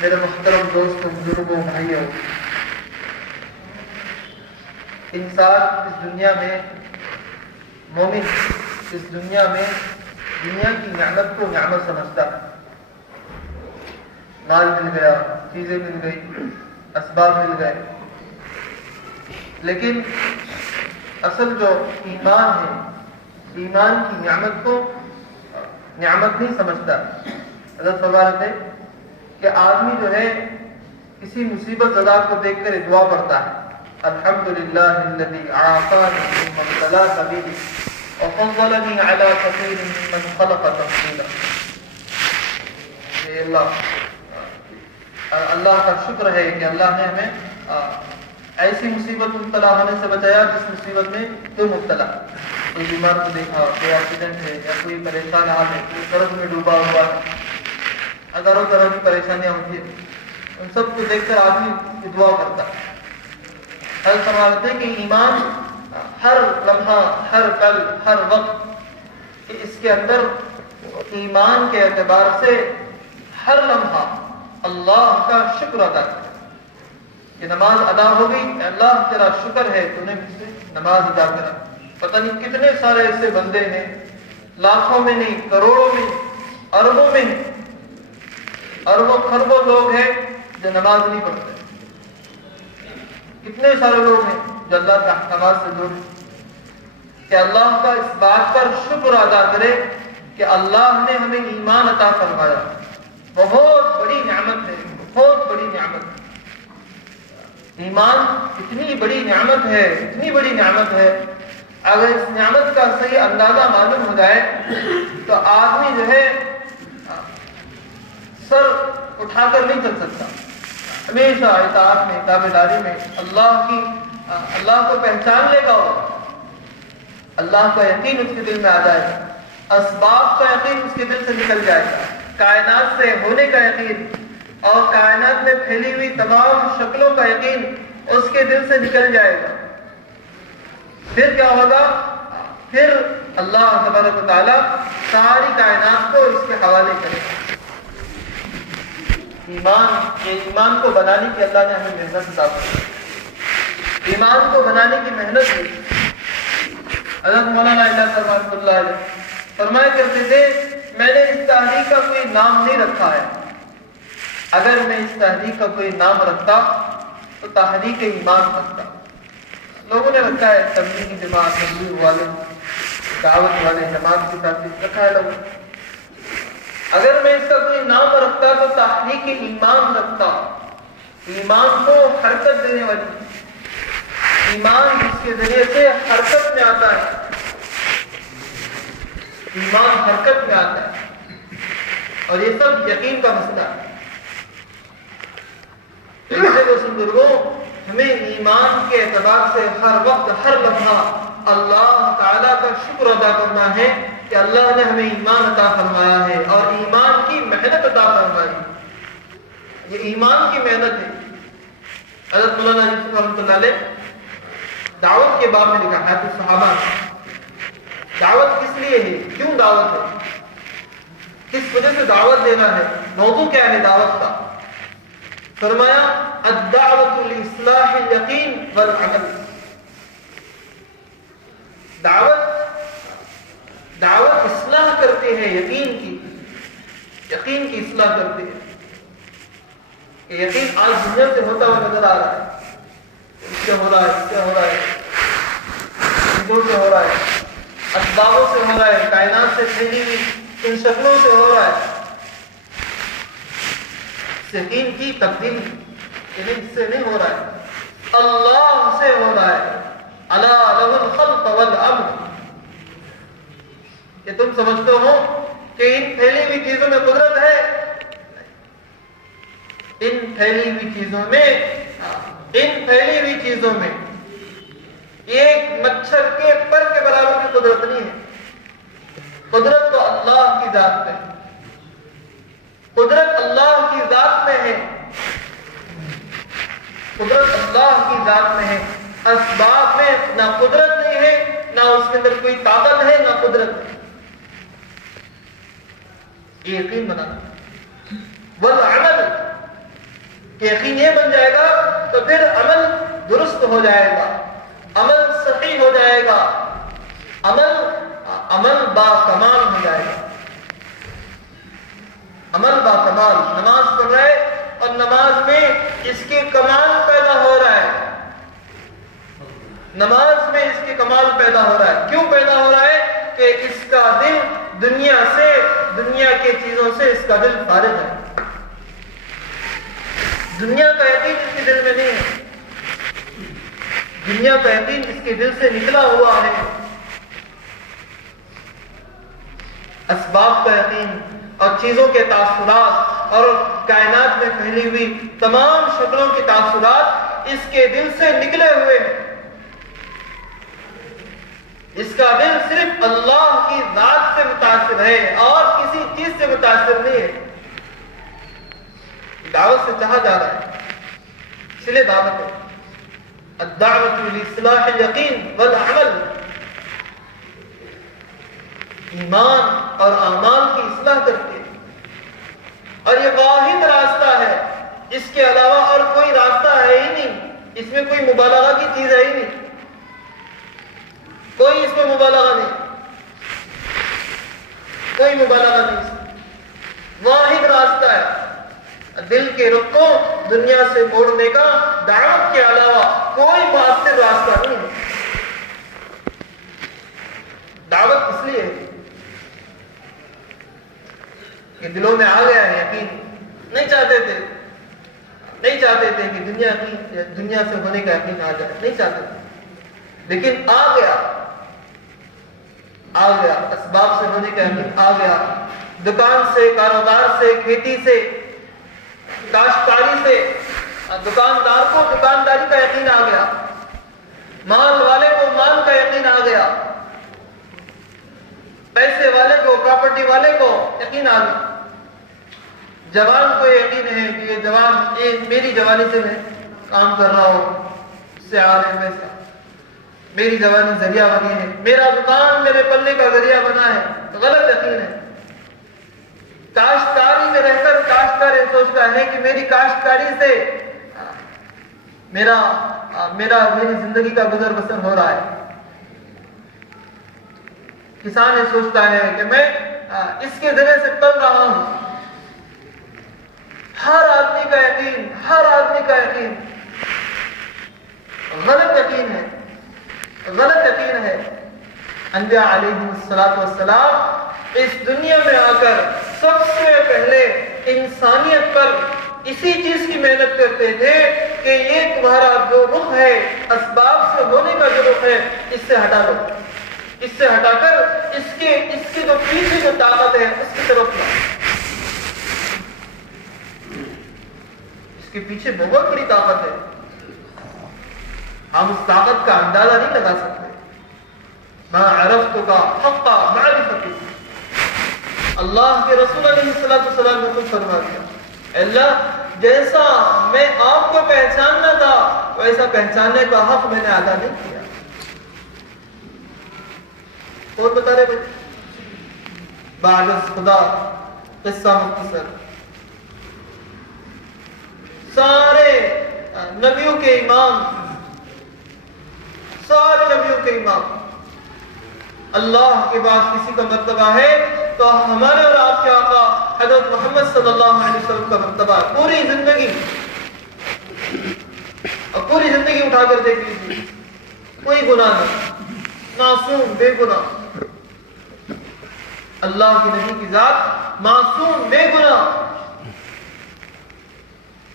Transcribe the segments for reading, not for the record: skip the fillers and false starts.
میرے محترم دوستوں، بزرگوں، بھائیوں، انسان اس دنیا میں، مومن اس دنیا میں دنیا کی نعمت کو نعمت سمجھتا ہے۔ مال مل گیا، چیزیں مل گئی، اسباب مل گئے، لیکن اصل جو ایمان ہے، ایمان کی نعمت کو نعمت نہیں سمجھتا۔ حضرت فرماتے ہیں کہ آدمی جو ہے کسی مصیبت زدہ کو دیکھ کر دعا پڑھتا ہے، الحمدللہ الذی اعطانی ثم ابتلاک بہ وفضلنی علی کثیر ممن خلق تفضیلا۔ کہ اللہ کا شکر ہے کہ اللہ نے ہمیں ایسی مصیبت مبتلا ہونے سے بچایا جس مصیبت میں تو مبتلا، کوئی بیمار کو دیکھا، کوئی ایکسیڈنٹ ہے یا کوئی پریشان حال ہے، کوئی قرض میں ڈوبا ہوا ہے، ہزاروں طرح کی پریشانیاں ہوتی ہیں، ان سب کو دیکھ کر آدمی کی دعا کرتا ہے۔ حضرت فرماتے ہیں کہ ایمان ہر لمحہ، ہر پل، ہر وقت، کہ اس کے اندر ایمان کے اعتبار سے ہر لمحہ اللہ کا شکر ادا کرے۔ کہ نماز ادا ہو گئی، اللہ تیرا شکر ہے تو نے مجھ سے نماز ادا کرا۔ پتہ نہیں کتنے سارے ایسے بندے ہیں، لاکھوں میں نہیں، کروڑوں میں، اربوں میں، اربوں خربوں لوگ ہیں جو نماز نہیں پڑھتے۔ کتنے سارے لوگ ہیں جو اللہ کے احکامات سے دور ہیں۔ کہ اللہ کا اس بات پر شکر ادا کرے کہ اللہ نے ہمیں ایمان عطا فرمایا، بہت بڑی نعمت ہے، بہت بڑی نعمت ہے۔ ایمان اتنی بڑی نعمت ہے، اتنی بڑی نعمت ہے، اگر اس نعمت کا صحیح اندازہ معلوم ہو جائے تو آدمی جو ہے سر اٹھا کر نہیں چل سکتا۔ ہمیشہ اطاعت میں، تابعداری میں اللہ کو پہچان لے گا، اللہ کا یقین اس کے دل میں آ جائے گا، اسباب کا یقین اس کے دل سے نکل جائے گا، کائنات سے ہونے کا یقین اور کائنات میں پھیلی ہوئی تمام شکلوں کا یقین اس کے دل سے نکل جائے گا۔ پھر کیا ہوگا؟ پھر اللہ تبارک و تعالیٰ ساری کائنات کو اس کے حوالے کرے گا۔ ایمان کو بنانے کی اللہ نے ہمیں محنت عطا کی، ایمان کو بنانے کی محنت کی۔ حضرت مولانا الہ رحمۃ اللہ علیہ فرمایا کرتے تھے، میں نے اس تحریک کا کوئی نام نہیں رکھا ہے، اگر میں اس تحریک کا کوئی نام رکھتا تو تحریک ایمان رکھتا۔ لوگوں نے رکھا ہے تبلیغی جماعت، تبلیغ والے، دعوت والے، جماعت کی تحریک رکھا ہے لوگوں۔ اگر میں اس کا کوئی نام رکھتا تو تحریک ایمان رکھتا، ایمان کو حرکت دینے والی، ایمان جس کے ذریعے سے حرکت میں آتا ہے، ایمان حرکت میں آتا ہے، اور یہ سب یقین کا مسئلہ ہے۔ بزرگوں، ہمیں ایمان کے اعتبار سے ہر وقت، ہر لمحہ اللہ تعالیٰ کا شکر ادا کرنا ہے کہ اللہ نے ہمیں ایمان عطا فرمایا ہے اور ایمان کی محنت عطا فرمائی۔ یہ ایمان کی محنت ہے۔ حضرت مولانا یوسف رحمۃ اللہ علیہ دعوت کے باب میں لکھا ہے تو صحابہ، دعوت کس لیے ہے، کیوں دعوت ہے، کس وجہ سے دعوت دینا ہے، موضوع کیا ہے دعوت کا؟ فرمایا الدعوت لاصلاح الیقین والعمل۔ دعوت اصلاح کرتے ہیں یقین کی اصلاح کرتے ہیں۔ کہ یقین آج دنیا سے ہوتا ہوا نظر آ رہا ہے، اس سے ہو رہا ہے، اس سے ہو رہا ہے، چیزوں سے ہو رہا ہے، اسبابوں سے ہو رہا ہے، کائنات سے پھیلی ہوئی ان شکلوں سے ہو رہا ہے۔ یقین کی تبدیلی اس سے نہیں ہو رہا ہے، اللہ سے ہو رہا ہے۔ الا لہ الخلق والامر۔ کہ تم سمجھتے ہو کہ ان پھیلی ہوئی چیزوں میں قدرت ہے، ان پھیلی ہوئی چیزوں میں ایک مچھر کے پر کے برابر کی قدرت نہیں ہے۔ قدرت تو اللہ کی ذات میں ہے، قدرت اللہ کی ذات میں ہے، قدرت اللہ کی ذات میں ہے۔ اسباب میں نہ قدرت نہیں ہے، نہ اس کے اندر کوئی طاقت ہے، نہ قدرت ہے۔ یہ یقین بنانا۔ والعمل، کہ یقین یہ بن جائے گا تو پھر عمل درست ہو جائے گا، عمل صحیح ہو جائے گا، عمل با کمال ہو جائے گا، عمل با کمال۔ نماز پڑھ رہے اور نماز میں اس کے کمال پیدا ہو رہا ہے، نماز میں اس کے کمال پیدا ہو رہا ہے۔ کیوں پیدا ہو رہا ہے؟ کہ اس کا دل دنیا سے، دنیا کے چیزوں سے اس کا دل فارغ ہے، دنیا کا یقین اس کے دل میں نہیں ہے، دنیا کا یقین اس کے دل سے نکلا ہوا ہے، اسباب کا یقین اور چیزوں کے تاثرات اور کائنات میں پھیلی ہوئی تمام شکلوں کے تاثرات اس کے دل سے نکلے ہوئے ہیں۔ اس کا دل صرف اللہ کی ذات سے متاثر ہے اور کسی چیز سے متاثر نہیں ہے۔ دعوت سے چاہا جا رہا ہے، اس لیے دعوت ہے الدعوت لاصلاح الیقین والعمل، ایمان اور اعمال کی اصلاح کرتی ہے، اور یہ واحد راستہ ہے، اس کے علاوہ اور کوئی راستہ ہے ہی نہیں، اس میں کوئی مبالغہ کی چیز ہے ہی نہیں، کوئی اس میں مبالغہ نہیں، کوئی مبالغہ نہیں، اس میں واحد راستہ ہے دل کے رخ کو دنیا سے موڑنے کا، دعوت کے علاوہ کوئی مؤثر راستہ نہیں ہے۔ دعوت اس لیے کہ دلوں میں آ گیا ہے یقین، نہیں چاہتے تھے کہ دنیا سے ہونے کا یقین آ جائے، نہیں چاہتے تھے، لیکن آ گیا، اسباب سے ہونے کا یقین آ گیا، دکان سے، کاروبار سے، کھیتی سے، کاشتکاری سے، دکاندار کو دکانداری کا یقین آ گیا، مال والے کو مال کا یقین آ گیا، پیسے والے کو، پراپرٹی والے کو یقین آ گیا، جوان کو یقین ہے کہ یہ میری جوانی سے میں کام کر رہا ہوں، اس سے آ رہے پیسہ، میری جوانی ذریعہ بنی ہے، میرا دکان میرے پلنے کا ذریعہ بنا ہے، تو غلط یقین ہے۔ کاشتکاری میں رہ کر کاشتکار یہ سوچتا ہے کہ میری کاشتکاری سے میری زندگی کا گزر بسر ہو رہا ہے۔ کسان یہ سوچتا ہے کہ میں اس کے ذریعے سے پل رہا ہوں۔ ہر آدمی کا یقین غلط یقین ہے۔ انبیاء علیہم السلام اس دنیا میں آ کر سب سے پہلے انسانیت پر اسی چیز کی محنت کرتے تھے کہ یہ تمہارا جو رخ ہے، اسباب سے ہونے کا جو رخ ہے، اس سے ہٹا دو، اس سے ہٹا کر اس کے جو پیچھے جو طاقت ہے اس کی طرف لاؤ۔ اس کے پیچھے بہت بڑی طاقت ہے، ہم اس طاقت کا اندازہ نہیں لگا سکتے۔ ما عرفتک حق معرفتی، اللہ کے رسول علیہ السلام نے خود فرما دیا، اللہ جیسا میں آپ کو پہچاننا تھا ویسا پہچاننے کا حق میں نے ادا نہیں کیا۔ اور بتا رہے بعد از خدا قصہ مختصر، سارے نبیوں کے امام، اللہ کے بعد کسی کا مرتبہ ہے تو ہمارے اور آپ کے آقا حضرت محمد صلی اللہ علیہ وسلم کا مرتبہ ہے۔ پوری زندگی اٹھا کر دیکھ لیجیے، کوئی گناہ نہیں، معصوم، بے گناہ، اللہ کے نبی کی ذات معصوم، بے گناہ،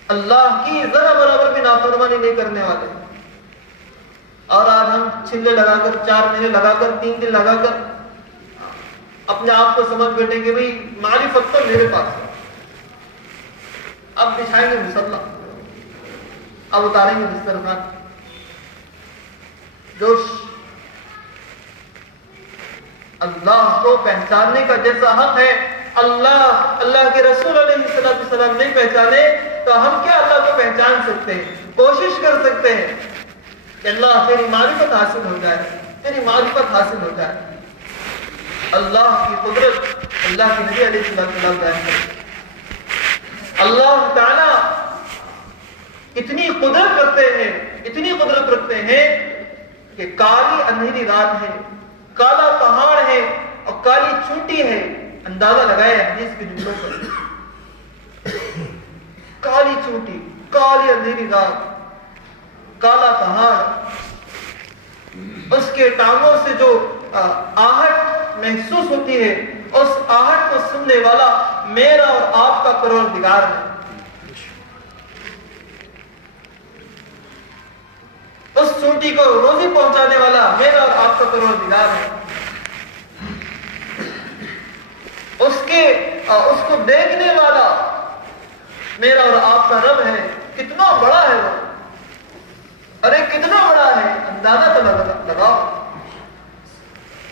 اللہ کی ذرا برابر بھی نافرمانی نہیں کرنے والے۔ اور آج ہم چھلے لگا کر، 4 مہینے لگا کر، 3 دن لگا کر اپنے آپ کو سمجھ بیٹھیں کہ بھئی معرفت تو میرے پاس ہے، اب بچھائیں گے مصلی، اب اتاریں گے بسترخوان، جوش۔ اللہ کو پہچاننے کا جیسا حق ہے، اللہ کے رسول علیہ السلام نہیں پہچانے تو ہم کیا اللہ کو پہچان سکتے ہیں؟ کوشش کر سکتے ہیں کہ اللہ تیری معرفت حاصل ہو جائے، اللہ کی قدرت اللہ کے نبی علیہ السلام بیان کرتے۔ اللہ تعالی اتنی قدرت رکھتے ہیں کہ کالی اندھیری رات ہے، کالا پہاڑ ہے اور کالی چونٹی ہے، اندازہ لگائے حدیث کے جملوں پر، کالی چونٹی، کالی اندھیری رات، کالا پہاڑ، اس کے ٹانگوں سے جو آہٹ محسوس ہوتی ہے، اس آہٹ کو سننے والا میرا اور آپ کا پروردگار ہے، اس چونٹی کو روزی پہنچانے والا میرا اور آپ کا پروردگار ہے، اس کو دیکھنے والا میرا اور آپ کا رب ہے۔ کتنا بڑا ہے وہ، ارے کتنا بڑا ہے، اندازہ تو لگاؤ،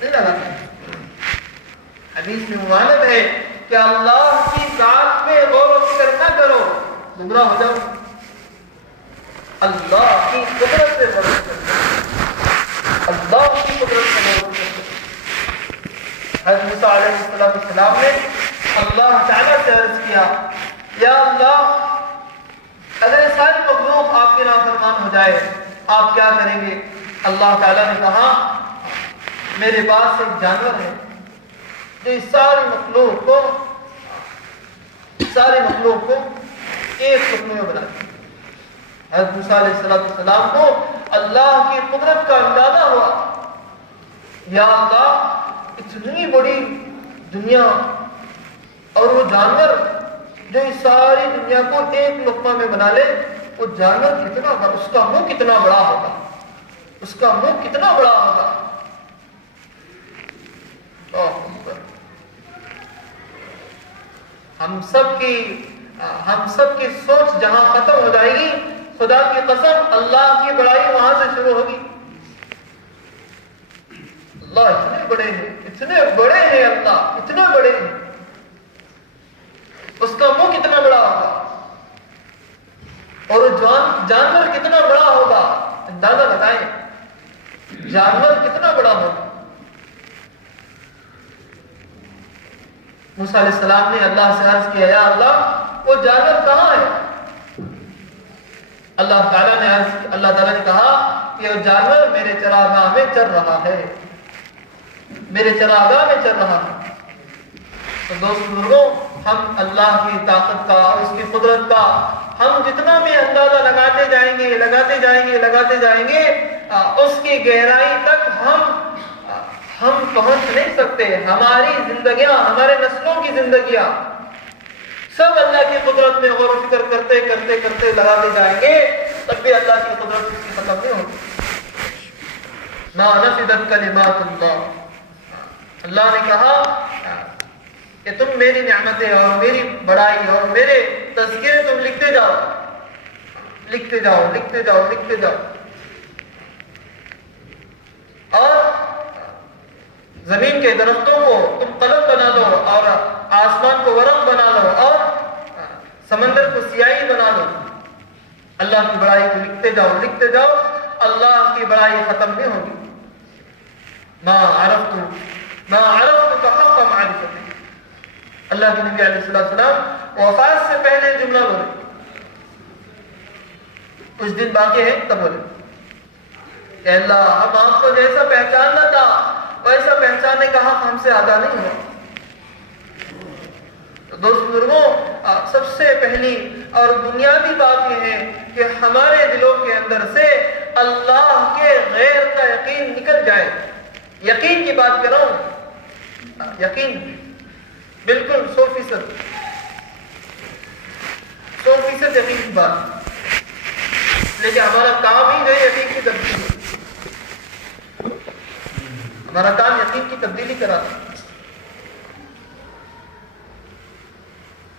نہیں لگاتے۔ حدیث میں مبالغ ہے کہ اللہ کی ذات میں غور و فکر نہ کرو، گمراہ ہو جاؤ، اللہ کی قدرت سے غور و فکر کرو، اللہ کی قدرت سے غور و فکر کرو۔ حضرت موسیٰ علیہ السلام نے اللہ تعالیٰ سے عرض کیا، یا اللہ اگر یہ ساری مخلوق آپ کے نافرمان ہو جائے آپ کیا کریں گے؟ اللہ تعالیٰ نے کہا میرے پاس ایک جانور ہے جو اس ساری مخلوق کو ایک ٹکڑے میں بنا دے۔ حضرت موسیٰ علیہ السلام کو اللہ کی قدرت کا اندازہ ہوا، یا اللہ اتنی بڑی دنیا اور وہ جانور جو اس ساری دنیا کو ایک لقمہ میں بنا لے، وہ جانور کتنا بڑا، اس کا منہ کتنا بڑا ہوگا، اس کا منہ کتنا بڑا ہوگا۔ ہم سب کی سوچ جہاں ختم ہو جائے گی، خدا کی قسم اللہ کی بڑائی وہاں سے شروع ہوگی۔ اللہ اتنے بڑے ہیں، اتنے بڑے ہیں، اللہ اتنے بڑے ہیں، اس کا منہ کتنا بڑا ہوگا اور جانور کتنا بڑا ہوگا، اندازہ بتائیں جانور کتنا بڑا ہوگا۔ موسیٰ علیہ السلام نے اللہ سے عرض کیا، یا اللہ وہ جانور کہاں ہے؟ اللہ تعالیٰ نے کہا کہ وہ جانور میرے چراگاہ میں چر رہا ہے، میرے چراگاہ میں چل رہا ہے۔ تو دوست بزرگوں، ہم اللہ کی طاقت کا اور اس کی قدرت کا ہم جتنا بھی اندازہ لگاتے جائیں گے اس کی گہرائی تک ہم پہنچ نہیں سکتے۔ ہماری زندگیاں، ہمارے نسلوں کی زندگیاں سب اللہ کی قدرت میں غور و فکر کرتے لگاتے جائیں گے، تب بھی اللہ کی قدرت اس کی ختم نہیں ہوگی۔ ما نفدت کلمات اللہ نے کہا کہ تم میری نعمتیں اور میری بڑائی اور میرے تذکرے تم لکھتے جاؤ اور زمین کے درختوں کو تم قلم بنا لو اور آسمان کو ورق بنا لو اور سمندر کو سیاہی بنا لو۔ اللہ کی بڑائی کو لکھتے جاؤ، اللہ کی بڑائی ختم نہیں ہوگی۔ ما عرفت حق معرفتی، اللہ کے نبی علیہ السلام وفات سے پہلے جملہ بولے، کچھ دن باقی ہے تب بولے کہ اللہ ہم آپ کو جیسا پہچاننا تھا ویسا پہچاننے کا حق ہم سے ادا نہیں ہوا۔ تو دوست بزرگوں، سب سے پہلی اور بنیادی بات یہ ہے کہ ہمارے دلوں کے اندر سے اللہ کے غیر کا یقین نکل جائے۔ یقین کی بات کر رہا ہوں، یقین بالکل 100% یقین کی بات، لیکن ہمارا کام ہی جو ہے یقین کی تبدیلی، ہمارا کام یقین کی تبدیلی کرانا،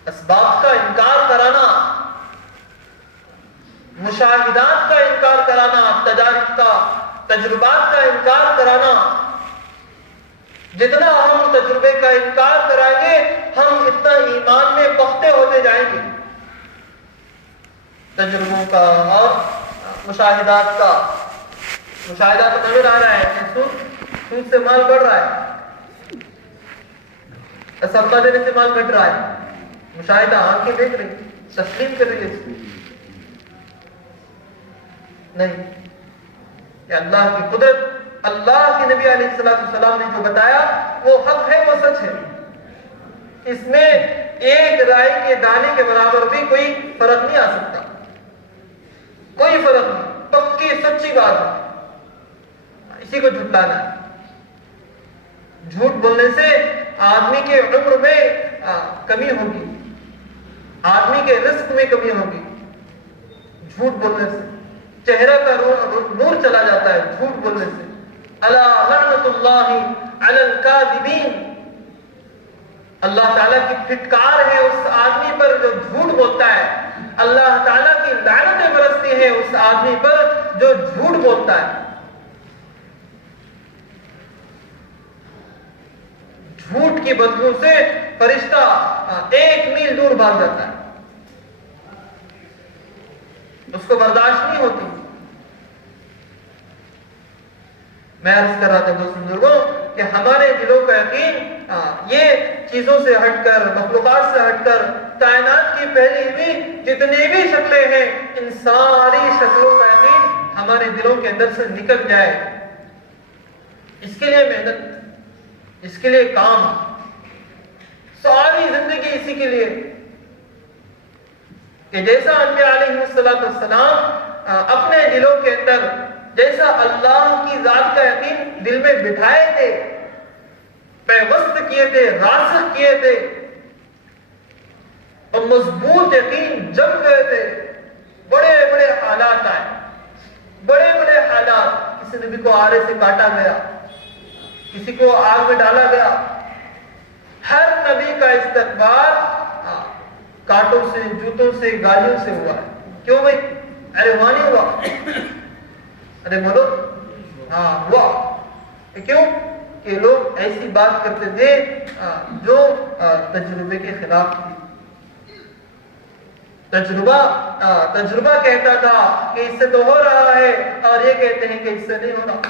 اسباب کا انکار کرانا، مشاہدات کا انکار کرانا، تجارب کا، تجربات کا انکار کرانا۔ جتنا ہم تجربے کا انکار کرائیں گے ہم اتنا ایمان میں پختہ ہوتے جائیں گے۔ تجربوں کا اور مشاہدات کا، مشاہدات نظر آ رہا ہے سود سے مال بڑھ رہا ہے، صدقہ دینے سے مال گھٹ رہا ہے، مشاہدہ آنکھیں دیکھ رہی، تسلیم کر رہی ہے، نہیں، کہ اللہ کی قدرت، اللہ کے نبی علیہ السلام نے جو بتایا وہ حق ہے، وہ سچ ہے، اس میں ایک رائی کے دانے کے برابر بھی کوئی فرق نہیں آ سکتا، کوئی فرق نہیں، پکی سچی بات ہے، اسی کو جھٹلانا ہے۔ جھوٹ بولنے سے آدمی کے عمر میں کمی ہوگی، آدمی کے رزق میں کمی ہوگی، جھوٹ بولنے سے چہرہ کا نور چلا جاتا ہے، جھوٹ بولنے سے۔ الا لعنت اللہ علی الکاذبین، اللہ تعالیٰ کی پھٹکار ہے اس آدمی پر جو جھوٹ بولتا ہے، اللہ تعالیٰ کی لعنتیں برستی ہیں اس آدمی پر جو جھوٹ بولتا ہے۔ جھوٹ کی بدبو سے فرشتہ 1 میل دور بھاگ جاتا ہے، اس کو برداشت نہیں ہوتی۔ میں عرض کر رہا تھا دوستوں بزرگوں کہ ہمارے دلوں کا یقین یہ چیزوں سے ہٹ کر، مخلوقات سے ہٹ کر، کائنات کی پھیلی ہوئی جتنی بھی شکلیں ہیں، ان ساری شکلوں کا یقین ہمارے دلوں کے اندر سے نکل جائے۔ اس کے لیے محنت، اس کے لیے کام، ساری زندگی اسی کے لیے کہ جیسا انبیاء علیہ السلام اپنے دلوں کے اندر جیسا اللہ کی ذات کا یقین دل میں بٹھائے تھے، پیوست کیے تھے، راسخ کیے تھے اور مضبوط یقین جم گئے تھے، بڑے بڑے حالات آئے، بڑے بڑے حالات، کسی نبی کو آرے سے کاٹا گیا، کسی کو آگ میں ڈالا گیا، ہر نبی کا استقبال کانٹوں سے، جوتوں سے، گالیوں سے ہوا ہے۔ کیوں بھائی؟ ارے وہاں نہیں ہوا، ارے بولو ہاں ہوا۔ کیوں؟ کہ لوگ ایسی بات کرتے تھے جو تجربے کے خلاف تھی۔ تجربہ کہتا تھا کہ اس سے تو ہو رہا ہے، اور یہ کہتے ہیں کہ اس سے نہیں ہو رہا۔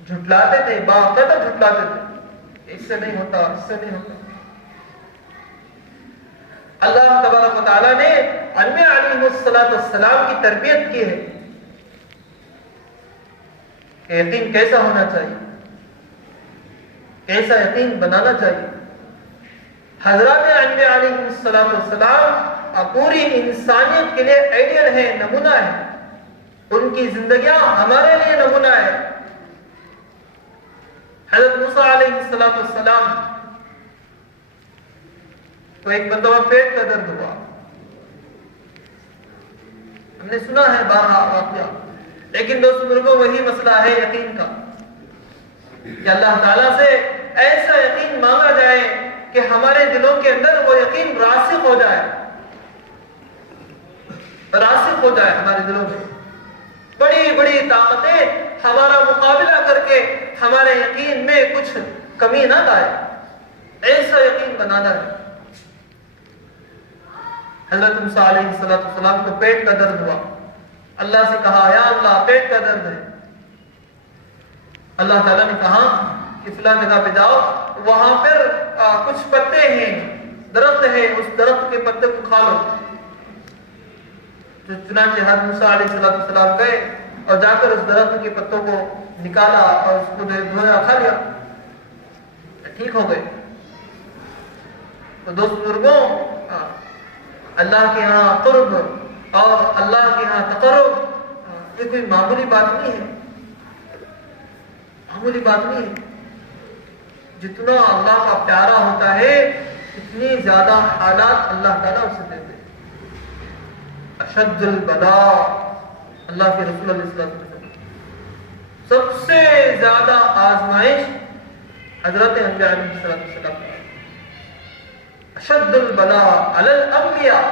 جھٹلاتے تھے، باقاعدہ جھٹلاتے تھے، اس سے نہیں ہوتا، اس سے نہیں ہوتا۔ اللہ تبارک و تعالیٰ نے انبیاء علیہ السلام کی تربیت کی ہے کہ یقین کیسا ہونا چاہیے، کیسا یقین بنانا چاہیے۔ حضرات انبیاء علیہ السلام پوری انسانیت کے لیے آئیڈیل ہے، نمونہ ہے، ان کی زندگیاں ہمارے لیے نمونہ ہے۔ حضرت موسیٰ علیہ السلام تو ایک مرتبہ پیٹ کا درد ہوا، ہم نے سنا ہے بارہا واقعہ، لیکن دوست بزرگوں وہی مسئلہ ہے یقین کا کہ اللہ تعالیٰ سے ایسا یقین مانگا جائے کہ ہمارے دلوں کے اندر وہ یقین راسخ ہو جائے، راسخ ہو جائے ہمارے دلوں میں، بڑی بڑی طاقتیں ہمارا مقابلہ کر کے ہمارے یقین میں کچھ کمی نہ لائے، ایسا یقین بنانا ہے۔ حضرت موسیٰ علیہ السلام کو پیٹ کا درد ہوا، اللہ سے کہا یا اللہ پیٹ کا درد ہے۔ اللہ تعالیٰ نے کہا کہ فلاں جگہ پہ جاؤ، وہاں پر کچھ پتے ہیں، درخت ہے، اس درخت کے پتے کو کھا لو۔ چنانچہ حضرت موسیٰ علیہ السلام گئے اور جا کر اس درخت کے پتوں کو نکالا اور اس کو دھویا، کھا لیا، ٹھیک ہو گئے۔ تو دوست بزرگوں، اللہ کے ہاں قرب اور اللہ کے ہاں تقرب یہ کوئی معمولی بات نہیں ہے، معمولی بات نہیں ہے۔ جتنا اللہ کا پیارا ہوتا ہے اتنی زیادہ حالات اللہ تعالیٰ اسے دیتے ہیں۔ اشد البلاء، اللہ کے رسول علیہ السلام، سب سے زیادہ آزمائش حضرت انبیاء علیہ السلام، اشد البلاء علی الانبیاء،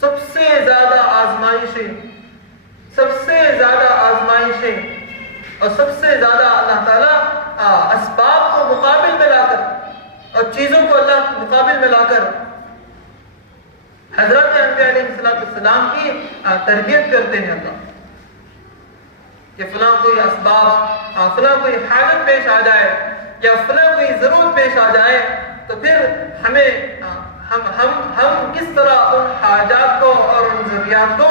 سب سے زیادہ آزمائشیں، سب سے زیادہ آزمائشیں اور سب سے زیادہ اللہ تعالیٰ اسباب کو مقابل میں لا کر اور چیزوں کو اللہ مقابل میں لا کر حضرت انبیاء علیہ السلام کی تربیت کرتے ہیں اللہ، کہ فلاں کوئی اسباب، فلاں کوئی حالت پیش آ جائے یا فلاں کوئی ضرورت پیش آ جائے تو پھر ہمیں ہم کس طرح ان حاجات کو اور ان ضروریات کو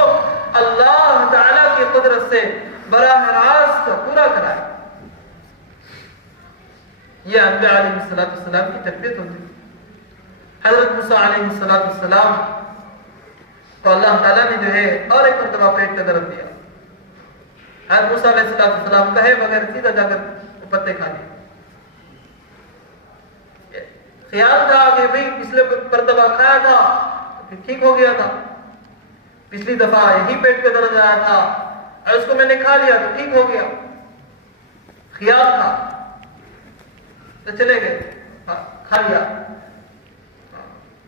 اللہ تعالیٰ کی قدرت سے براہ راست پورا کرائے. یہ انبیاء علیہ السلام کی تربیت ہوتی ہے. حضرت موسیٰ علیہ السلام تو اللہ تعالیٰ نے جو ہے اور ایک مرتبہ پیٹ کا درد دیا. حضرت موسیٰ علیہ السلام کہے بغیر سیدھا جا کر پتے کھا لیے. خیال تھا کہ بھئی پچھلے مرتبہ کھایا تھا پھر ٹھیک ہو گیا تھا, پچھلی دفعہ یہی پیٹ کا درد آیا تھا اور اس کو میں نے کھا لیا تو ٹھیک ہو گیا. خیال تھا تو چلے گئے, کھا لیا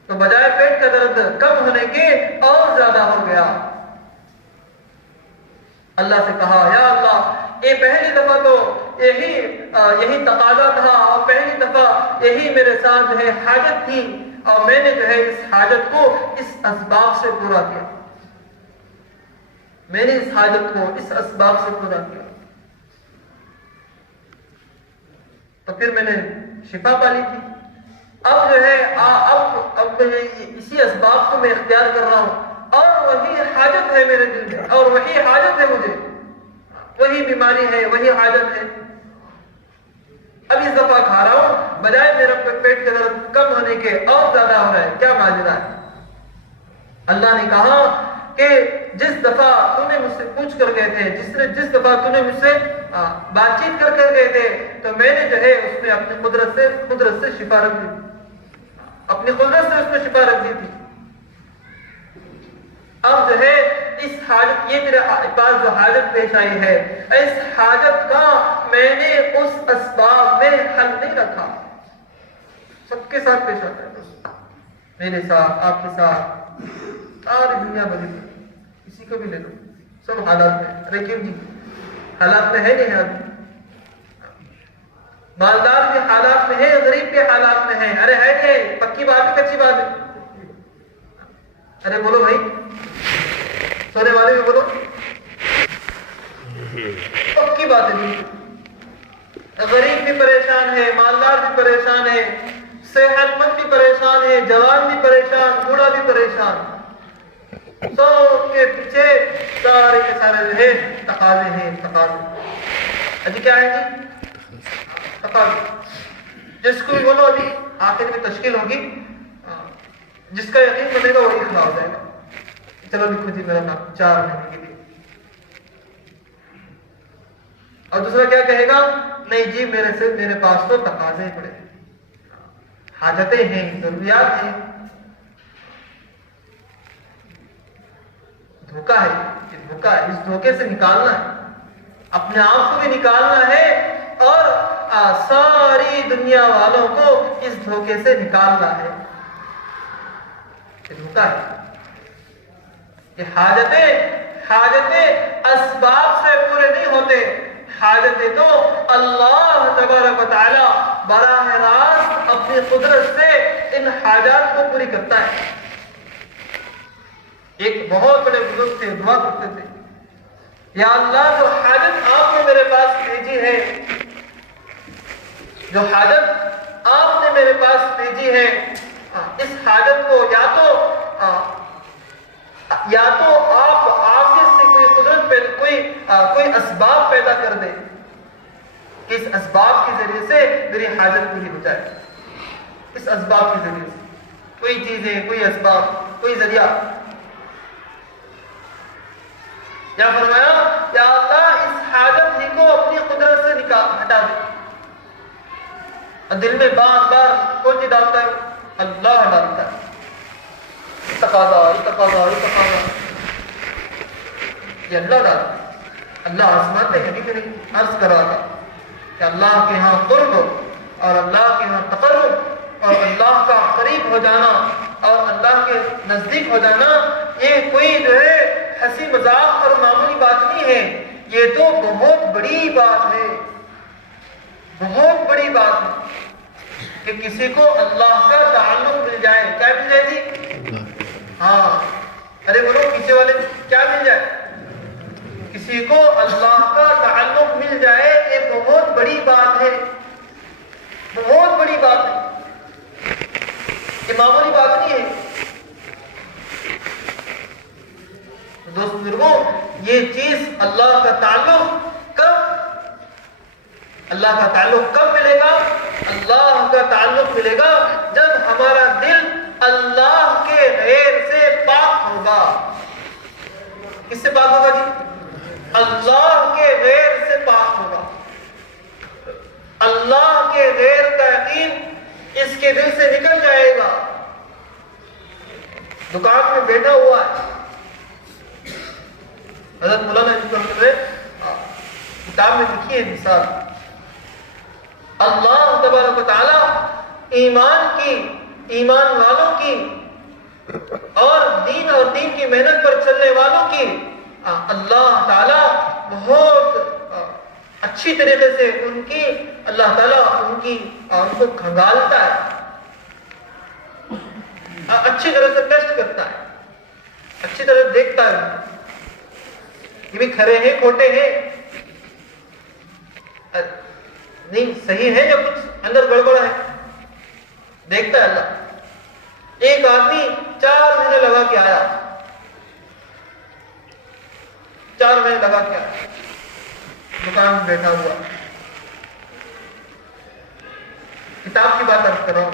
تو بجائے پیٹ کا درد کم ہونے کے اور زیادہ ہو گیا. اللہ سے کہا یا اللہ یہ پہلی دفعہ تو یہی تقاضا تھا اور پہلی دفعہ یہی میرے ساتھ جو ہے حاجت تھی اور میں نے جو ہے اس حاجت کو اس اسباب سے پورا کیا. میں نے اس حاجت کو اس اسباب سے پورا کیا تو پھر میں نے شفا پالی تھی. اب جو ہے اب اسی اسباب کو میں اختیار کر رہا ہوں اور وہی حاجت ہے میرے دل میں اور وہی حاجت ہے مجھے, وہی بیماری ہے وہی حاجت ہے. اب اس دفعہ کھا رہا ہوں بجائے میرا پیٹ کا درد کم ہونے کے اور زیادہ ہو رہا ہے. کیا ماجرا ہے؟ اللہ نے کہا کہ جس دفعہ تو نے مجھ سے پوچھ کر گئے تھے, جس دفعہ تو نے مجھ سے بات چیت کر گئے تھے تو میں نے جو ہے اس میں اپنی قدرت سے شفا رکھ دی تھی, اپنی قدرت سے اس میں شفا رکھ دی تھی. اب جو ہے اس حاجت, یہ میرے پاس جو حاجت پیش آئی ہے, اس حاجت کا میں نے اس اسباب میں حل نہیں رکھا. سب کے ساتھ پیش آتا ہے, میرے ساتھ, آپ کے ساتھ, ساری دنیا بھری میں, کسی کو بھی لے لو, سب حالات میں. ارے کیوں جی حالات میں ہے نہیں ہے, مالدار بھی حالات میں ہے, غریب کے حالات میں ہے. ارے ہے نہیں, پکی بات ہے کچی بات ہے. ارے بولو بھائی, سونے والے بھی بولو, پکی بات ہے. غریب بھی پریشان ہے, مالدار بھی پریشان ہے, صحت مند بھی پریشان ہے, جوان بھی پریشان, بوڑھا بھی پریشان. سب کے پیچھے سارے کے سارے جو ہے تقاضے ہیں, تقاضے. ابھی کیا ہے جی تقاضے, جس کو بھی بولو ابھی آخر میں تشکیل ہوگی, جس کا یقین بنے گا وہی کھڑا ہو جائے گا. چلو لکھو جی میرا نام 4 مہینے کے لیے. اور دوسرا کیا کہے گا, نہیں جی میرے پاس تو تقاضے پڑے, حاجتیں ہیں, ضروریات ہیں. دھوکہ ہے, یہ دھوکہ ہے. اس دھوکے سے نکالنا ہے, اپنے آپ کو بھی نکالنا ہے اور ساری دنیا والوں کو اس دھوکے سے نکالنا ہے. یہ دھوکہ ہے. یہ حاجتیں اسباب سے پورے نہیں ہوتے. حاجتیں تو اللہ تبارک و تعالی براہ راست اپنی قدرت سے ان حاجات کو پوری کرتا ہے. ایک بہت بڑے بزرگ تھے, دعا کرتے تھے, یا اللہ جو حاجت آپ نے میرے پاس بھیجی ہے, جو حاجت آپ نے میرے پاس بھیجی ہے, اس حاجت کو یا تو آپ آفس سے کوئی قدرت پہ کوئی اسباب پیدا کر دے کہ اس اسباب کے ذریعے سے میری حاجت پوری ہو جائے. اس اسباب کے ذریعے سے کوئی چیزیں, کوئی اسباب, کوئی ذریعہ. یا فرمایا یا اللہ اس حاجت ہی کو اپنی قدرت سے ہٹا دے. دل میں بار بار کون سی ڈالتا ہے؟ اللہ ڈالتا ہے. تقاضا یہ اللہ ڈالتا ہے. اللہ آسمان میں کبھی نہیں عرض کرا تھا کہ اللہ کے ہاں قرب اور اللہ کے ہاں تقرب اور اللہ کا قریب ہو جانا اور اللہ کے نزدیک ہو جانا, یہ کوئی جو ہے ہنسی مذاق اور معمولی بات نہیں ہے. یہ تو بہت بڑی بات ہے, بہت بڑی بات ہے کہ کسی کو اللہ کا تعلق مل جائے. کیا مل جائے جی؟ ہاں, ارے بولو پیچھے والے, کیا مل جائے؟ کسی کو اللہ کا تعلق مل جائے, یہ بہت بڑی بات ہے, بہت بڑی بات ہے. یہ معمولی بات نہیں ہے دوست بزرگوں. یہ چیز اللہ کا تعلق کب ملے گا؟ اللہ کا تعلق ملے گا جب ہمارا دل اللہ کے غیر سے پاک ہوگا. کس سے پاک ہوگا جی؟ اللہ کے غیر سے پاک ہوگا. اللہ کے غیر کا یقین اس کے دل سے نکل جائے گا. دکان میں بیٹھا ہوا ہے, حضرت مولانا کتاب میں لکھی ہے مثال, اللہ تبارک و تعالی ایمان والوں کی اور دین کی محنت پر چلنے والوں کی اللہ تعالی بہت اچھی طریقے سے اللہ تعالیٰ ان کو کھنگالتا ہے, اچھی طرح سے ٹیسٹ کرتا ہے, اچھی طرح دیکھتا ہے یہ بھی کھرے ہیں کھوٹے ہیں, نہیں صحیح ہے یا کچھ اندر گڑبڑ ہے, دیکھتا ہے اللہ. ایک آدمی 4 مہینے لگا کے آیا, 4 مہینے لگا کے آیا, دکان میں بیٹھا ہوا, کتاب کی بات عرض کر رہا ہوں,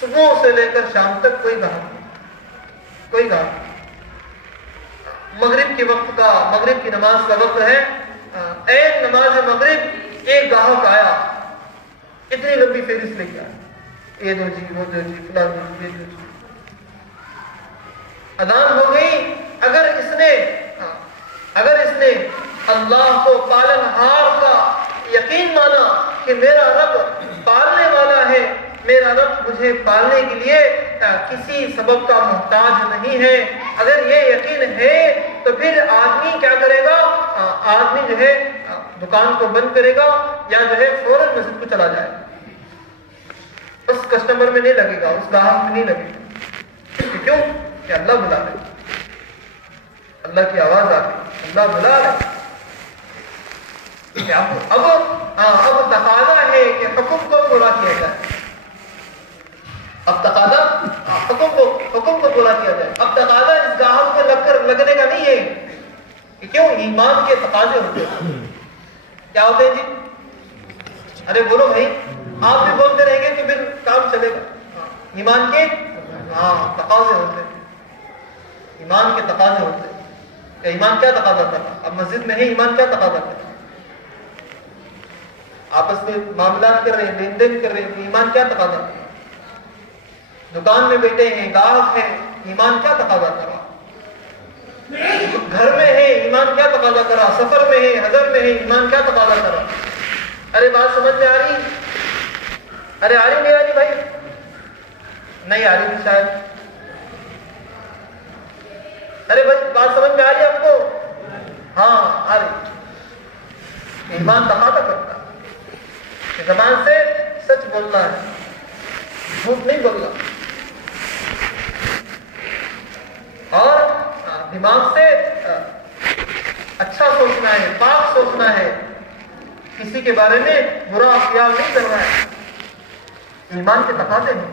صبح سے لے کر شام تک کوئی گاہک, مغرب کے وقت کا, مغرب کی نماز کا وقت ہے, عین نماز مغرب ایک گاہک آیا, اتنی لمبی فہرست لے کے آیا, یہ دو جی, وہ دو جی, فلاں دو جی, یہ دو جی. اذان ہو گئی. اگر اس نے اللہ کو پالنہار کا یقین مانا کہ میرا رب پالنے والا ہے, میرا رب مجھے پالنے کے لیے کسی سبب کا محتاج نہیں ہے, اگر یہ یقین ہے تو پھر آدمی کیا کرے گا؟ آدمی جو ہے دکان کو بند کرے گا یا جو ہے فوراً مسجد کو چلا جائے گا. اس کسٹمر میں نہیں لگے گا, اس گاہک میں نہیں لگے گا. کیوں؟ کہ اللہ بلا رہے, اللہ کی آواز آ رہی, اللہ بلا رہے. اب تقاضا ہے کہ حکم کو پورا کیا جائے. اب تقاضا حکم کو پورا کیا جائے. اب تقاضا اس گاہک کو لگنے کا نہیں ہے کہ کیوں؟ ایمان کے تقاضے ہوتے ہیں. کیا ہوتے ہیں جی؟ ارے بولو بھائی, آپ بھی بولتے رہیں گے تو پھر کام چلے گا. ایمان کے تقاضے ہوتے ہیں, ایمان کے تقاضے ہوتے ہیں. کہ ایمان کیا تقاضا کرتا؟ اب مسجد میں ہے, ایمان کیا تقاضا کرتا؟ آپس میں معاملات کر رہے ہیں, لین دین کر رہے ہیں, ایمان کیا تقاضا کرتا؟ دکان میں بیٹھے ہیں, گاہک ہیں, ایمان کیا تقاضا کر رہا؟ گھر میں ہے, ایمان کیا تقاضا کر رہا؟ سفر میں ہے, حضر میں ہے, ایمان کیا تقاضا کر رہا؟ ارے بات سمجھ میں آ رہی؟ ارے آ رہی نہیں آ رہی بھائی؟ نہیں آ رہی شاید. ارے بھائی بات سمجھ میں آ رہی ہے آپ کو؟ ہاں آ رہی. ایمان تقاضا کرتا ہے زبان سے سچ بولنا ہے, جھوٹ نہیں بولنا, اور دماغ سے اچھا سوچنا ہے, پاک سوچنا ہے, کسی کے بارے میں برا خیال نہیں کرنا ہے. ایمان کے تقاضے ہیں.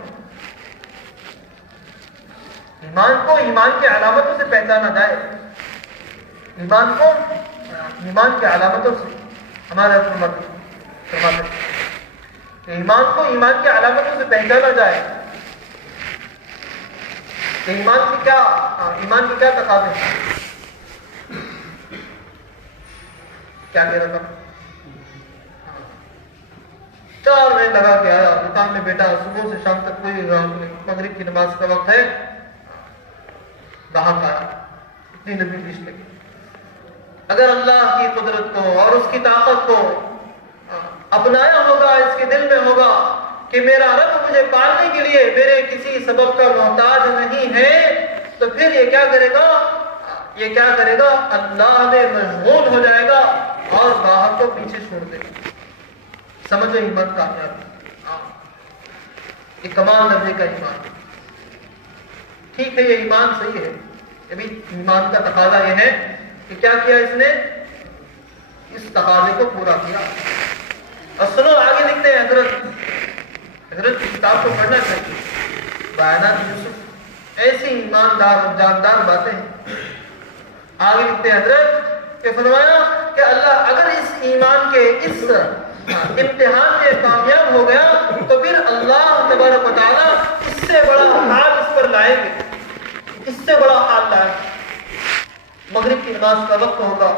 ایمان کو ایمان کی علامتوں سے پہچانا جائے. ایمان کی علامتوں سے ہمارے فرماتے کہ ایمان کو ایمان کی علامتوں سے پہچانا جائے. کہ ایمان کے کیا تقاضے ہیں. کیا کہہ رہا تھا؟ 4 مہینے لگا کے آیا, دکان میں بیٹھا, صبح سے شام تک کوئی مغرب کی نماز کا وقت ہے, گاہک آیا, اتنی لمبی لسٹ لگی. اگر اللہ کی قدرت کو اور اس کی طاقت کو اپنایا ہوگا, اس کے دل میں ہوگا کہ میرا رب مجھے پالنے کے لیے میرے کسی سبب کا محتاج نہیں ہے, تو پھر یہ کیا کرے گا؟ اللہ میں مشغول ہو جائے گا اور گاہک کو پیچھے چھوڑ دے گا. سمجھو ایمان کامیابی. یہ کمال درجے کا ایمان. ٹھیک ہے, یہ ایمان صحیح ہے. ابھی ایمان کا تقاضا یہ ہے کہ کیا کیا اس نے؟ اس تقاضے کو پورا کیا. اور سنو آگے لکھتے ہیں, حضرت کی کتاب کو پڑھنا چاہیے. بیانات یوسف ایسی ایماندار اور جاندار باتیں ہیں. آگے لکھتے ہیں حضرت کہ فرمایا کہ اللہ اگر اس ایمان کے اس امتحان میں کامیاب ہو گیا تو پھر اللہ تبارک و تعالیٰ اس سے بڑا حال اس پر لائیں گے, اس سے بڑا حال لائیں گے. مغرب کی نماز کا وقت ہوگا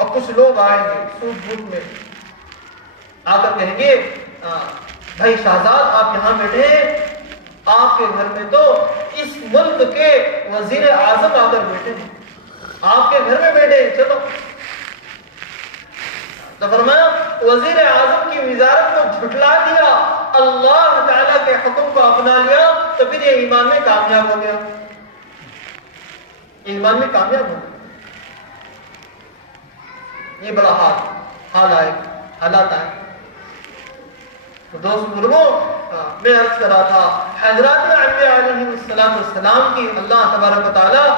اور کچھ لوگ آئیں گے سود بوٹ میں, آ کر کہیں گے بھائی شہزاد آپ یہاں بیٹھے ہیں, آپ کے گھر میں تو اس ملک کے وزیر اعظم آ کر بیٹھے ہیں, آپ کے گھر میں بیٹھے ہیں, چلو. تو فرمایا وزیر اعظم کی وزارت کو جھٹلا دیا, اللہ تعالیٰ کے حکم کو اپنا لیا, تو پھر یہ ایمان میں کامیاب ہو گیا, ایمان میں کامیاب ہو گیا. یہ بڑا حال آئے, حالات آئے. تو دوست بزرگوں, میں عرض کر رہا تھا حضرات انبیاء علیہ السلام کی اللہ تبارک و تعالیٰ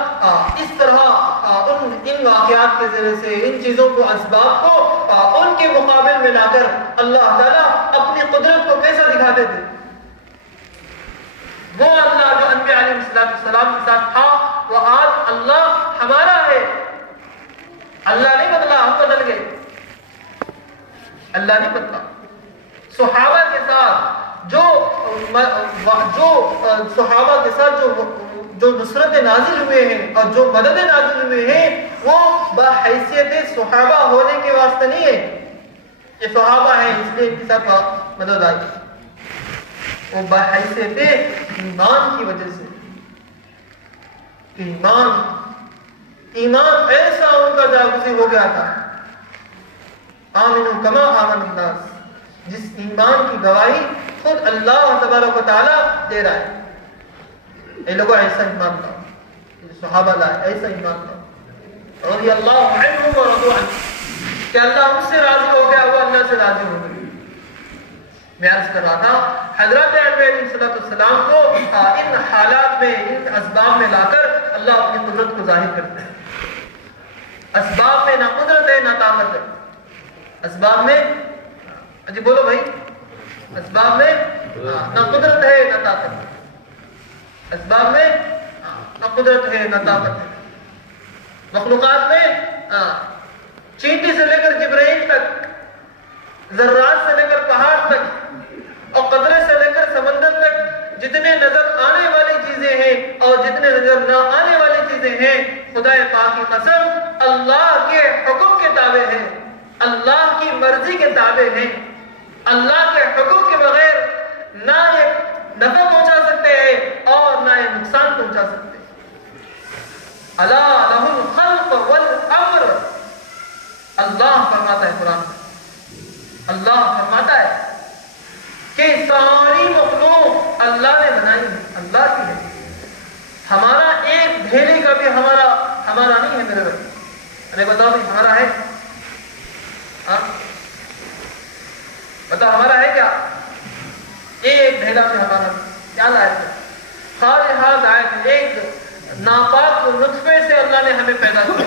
اس طرح ان واقعات کے ذریعے سے ان چیزوں کو, اسباب کو ان کے مقابل میں لا کر اللہ تعالیٰ اپنی قدرت کو کیسا دکھاتے تھے. وہ اللہ جو انبیاء علیہ السلام کے ساتھ تھا وہ آج اللہ ہمارا ہے. اللہ نہیں بدلا, ہم بدل گئے. اللہ نہیں بدلا. صحابہ کے ساتھ صحابہ کے ساتھ جو نصرت نازل ہوئے ہیں اور جو مدد نازل ہوئے ہیں وہ بحیثیت صحابہ ہونے کے واسطے نہیں ہے کہ صحابہ ہیں اس لیے ان کے ساتھ مدد آئی. وہ بحیثیت ایمان کی وجہ سے, ایمان ایسا ان کا جاگزی ہو گیا تھا. آمنوا کما آمن الناس, جس ایمان کی گواہی خود اللہ تبارک و تعالیٰ دے رہا ہے. اے لوگوں ایسا ایمان تھا, صحابہ لائے ایسا ایمان تھا رضی اللہ عنہم ورضوا عنہ, کہ اللہ ان سے راضی ہو گیا, وہ اللہ سے راضی ہو گئے. میں عرض کر رہا تھا حضرت انبیاء علیہ السلام کو ان حالات میں, ان اسباب میں لا کر اللہ اپنی قدرت کو ظاہر کرتے ہیں. اسباب میں نہ قدرت ہے نہ طاقت ہے. اسباب میں جی بولو بھائی, اسباب میں نہ قدرت ہے نہ طاقت ہے. اسباب میں نہ قدرت ہے نہ طاقت ہے. مخلوقات میں چینٹی سے لے کر جبرائیل تک, ذرات سے لے کر پہاڑ تک اور قطرے سے لے کر سمندر تک جتنے نظر آنے والی چیزیں ہیں اور جتنے نظر نہ آنے والی چیزیں ہیں, خدا پاک کی قسم اللہ کے حکم کے تابع ہیں, اللہ کی مرضی کے تابع ہیں. اللہ کے حکم کے بغیر نہ یہ نفع پہنچا سکتے ہیں اور نہ یہ نقصان پہنچا سکتے ہیں. الا لہ الخلق والامر, اللہ فرماتا ہے قرآن میں, اللہ فرماتا ہے کہ ساری مخلوق اللہ نے بنائی ہے, اللہ کی ہے. ہمارا ایک ڈھیلی کا بھی ہمارا نہیں ہے میرے بھائی. ارے بتاؤ بھائی ہمارا ہے؟ بتاؤ ہمارا ہے کیا؟ ایک ڈھیلا بھی ہمارا کیا لائے تھے؟ خالحات آئے تھے. ایک ناپاک نطفے سے اللہ نے ہمیں پیدا کیا.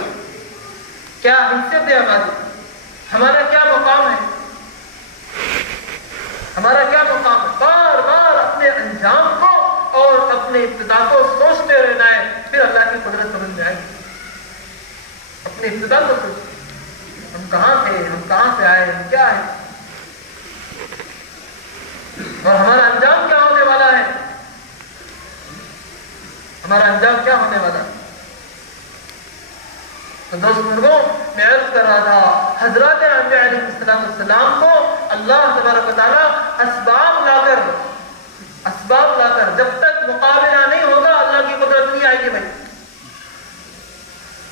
کیا حیثیت ہے ہماری؟ ہمارا کیا مقام ہے؟ ہمارا کیا مقام ہے؟ بار بار اپنے انجام کو اور اپنے ابتدا کو سوچتے رہنا ہے, پھر اللہ کی قدرت سمجھ میں آئے گی. اپنے ابتدا کو سوچ, ہم کہاں تھے, ہم کہاں سے آئے, ہم کیا ہے اور ہمارا انجام کیا ہونے والا ہے. ہمارا انجام کیا ہونے والا ہے. تو دوست بزرگوں, میں عرض کر رہا تھا حضرات انبیاء علیہ السلام کو اللہ تبارک و تعالیٰ اسباب لا کر جب تک مقابلہ نہیں ہوگا اللہ کی قدرت نہیں آئے گی بھائی.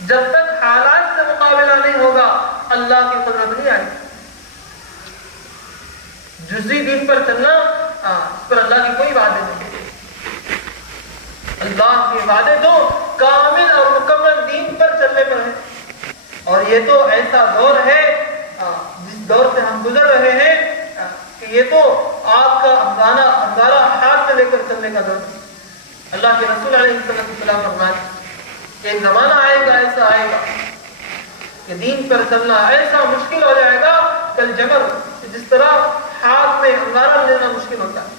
جب تک حالات سے مقابلہ نہیں ہوگا اللہ کی قدرت نہیں آئے گی. جزئی دین پر چلنا, اس پر اللہ کی کوئی وعدے نہیں. اللہ کے وعدے تو کامل اور مکمل دین پر چلنے پر ہے. اور یہ تو ایسا دور ہے جس دور سے ہم گزر رہے ہیں کہ یہ تو آپ کا انگارہ ہاتھ میں لے کر چلنے کا دور ہے. اللہ کے رسول علیہ السلام فرماتے ایک زمانہ آئے گا, ایسا آئے گا کہ دین پر چلنا ایسا مشکل ہو جائے گا کل جمر, جس طرح ہاتھ میں انگارہ لینا مشکل ہوتا ہے.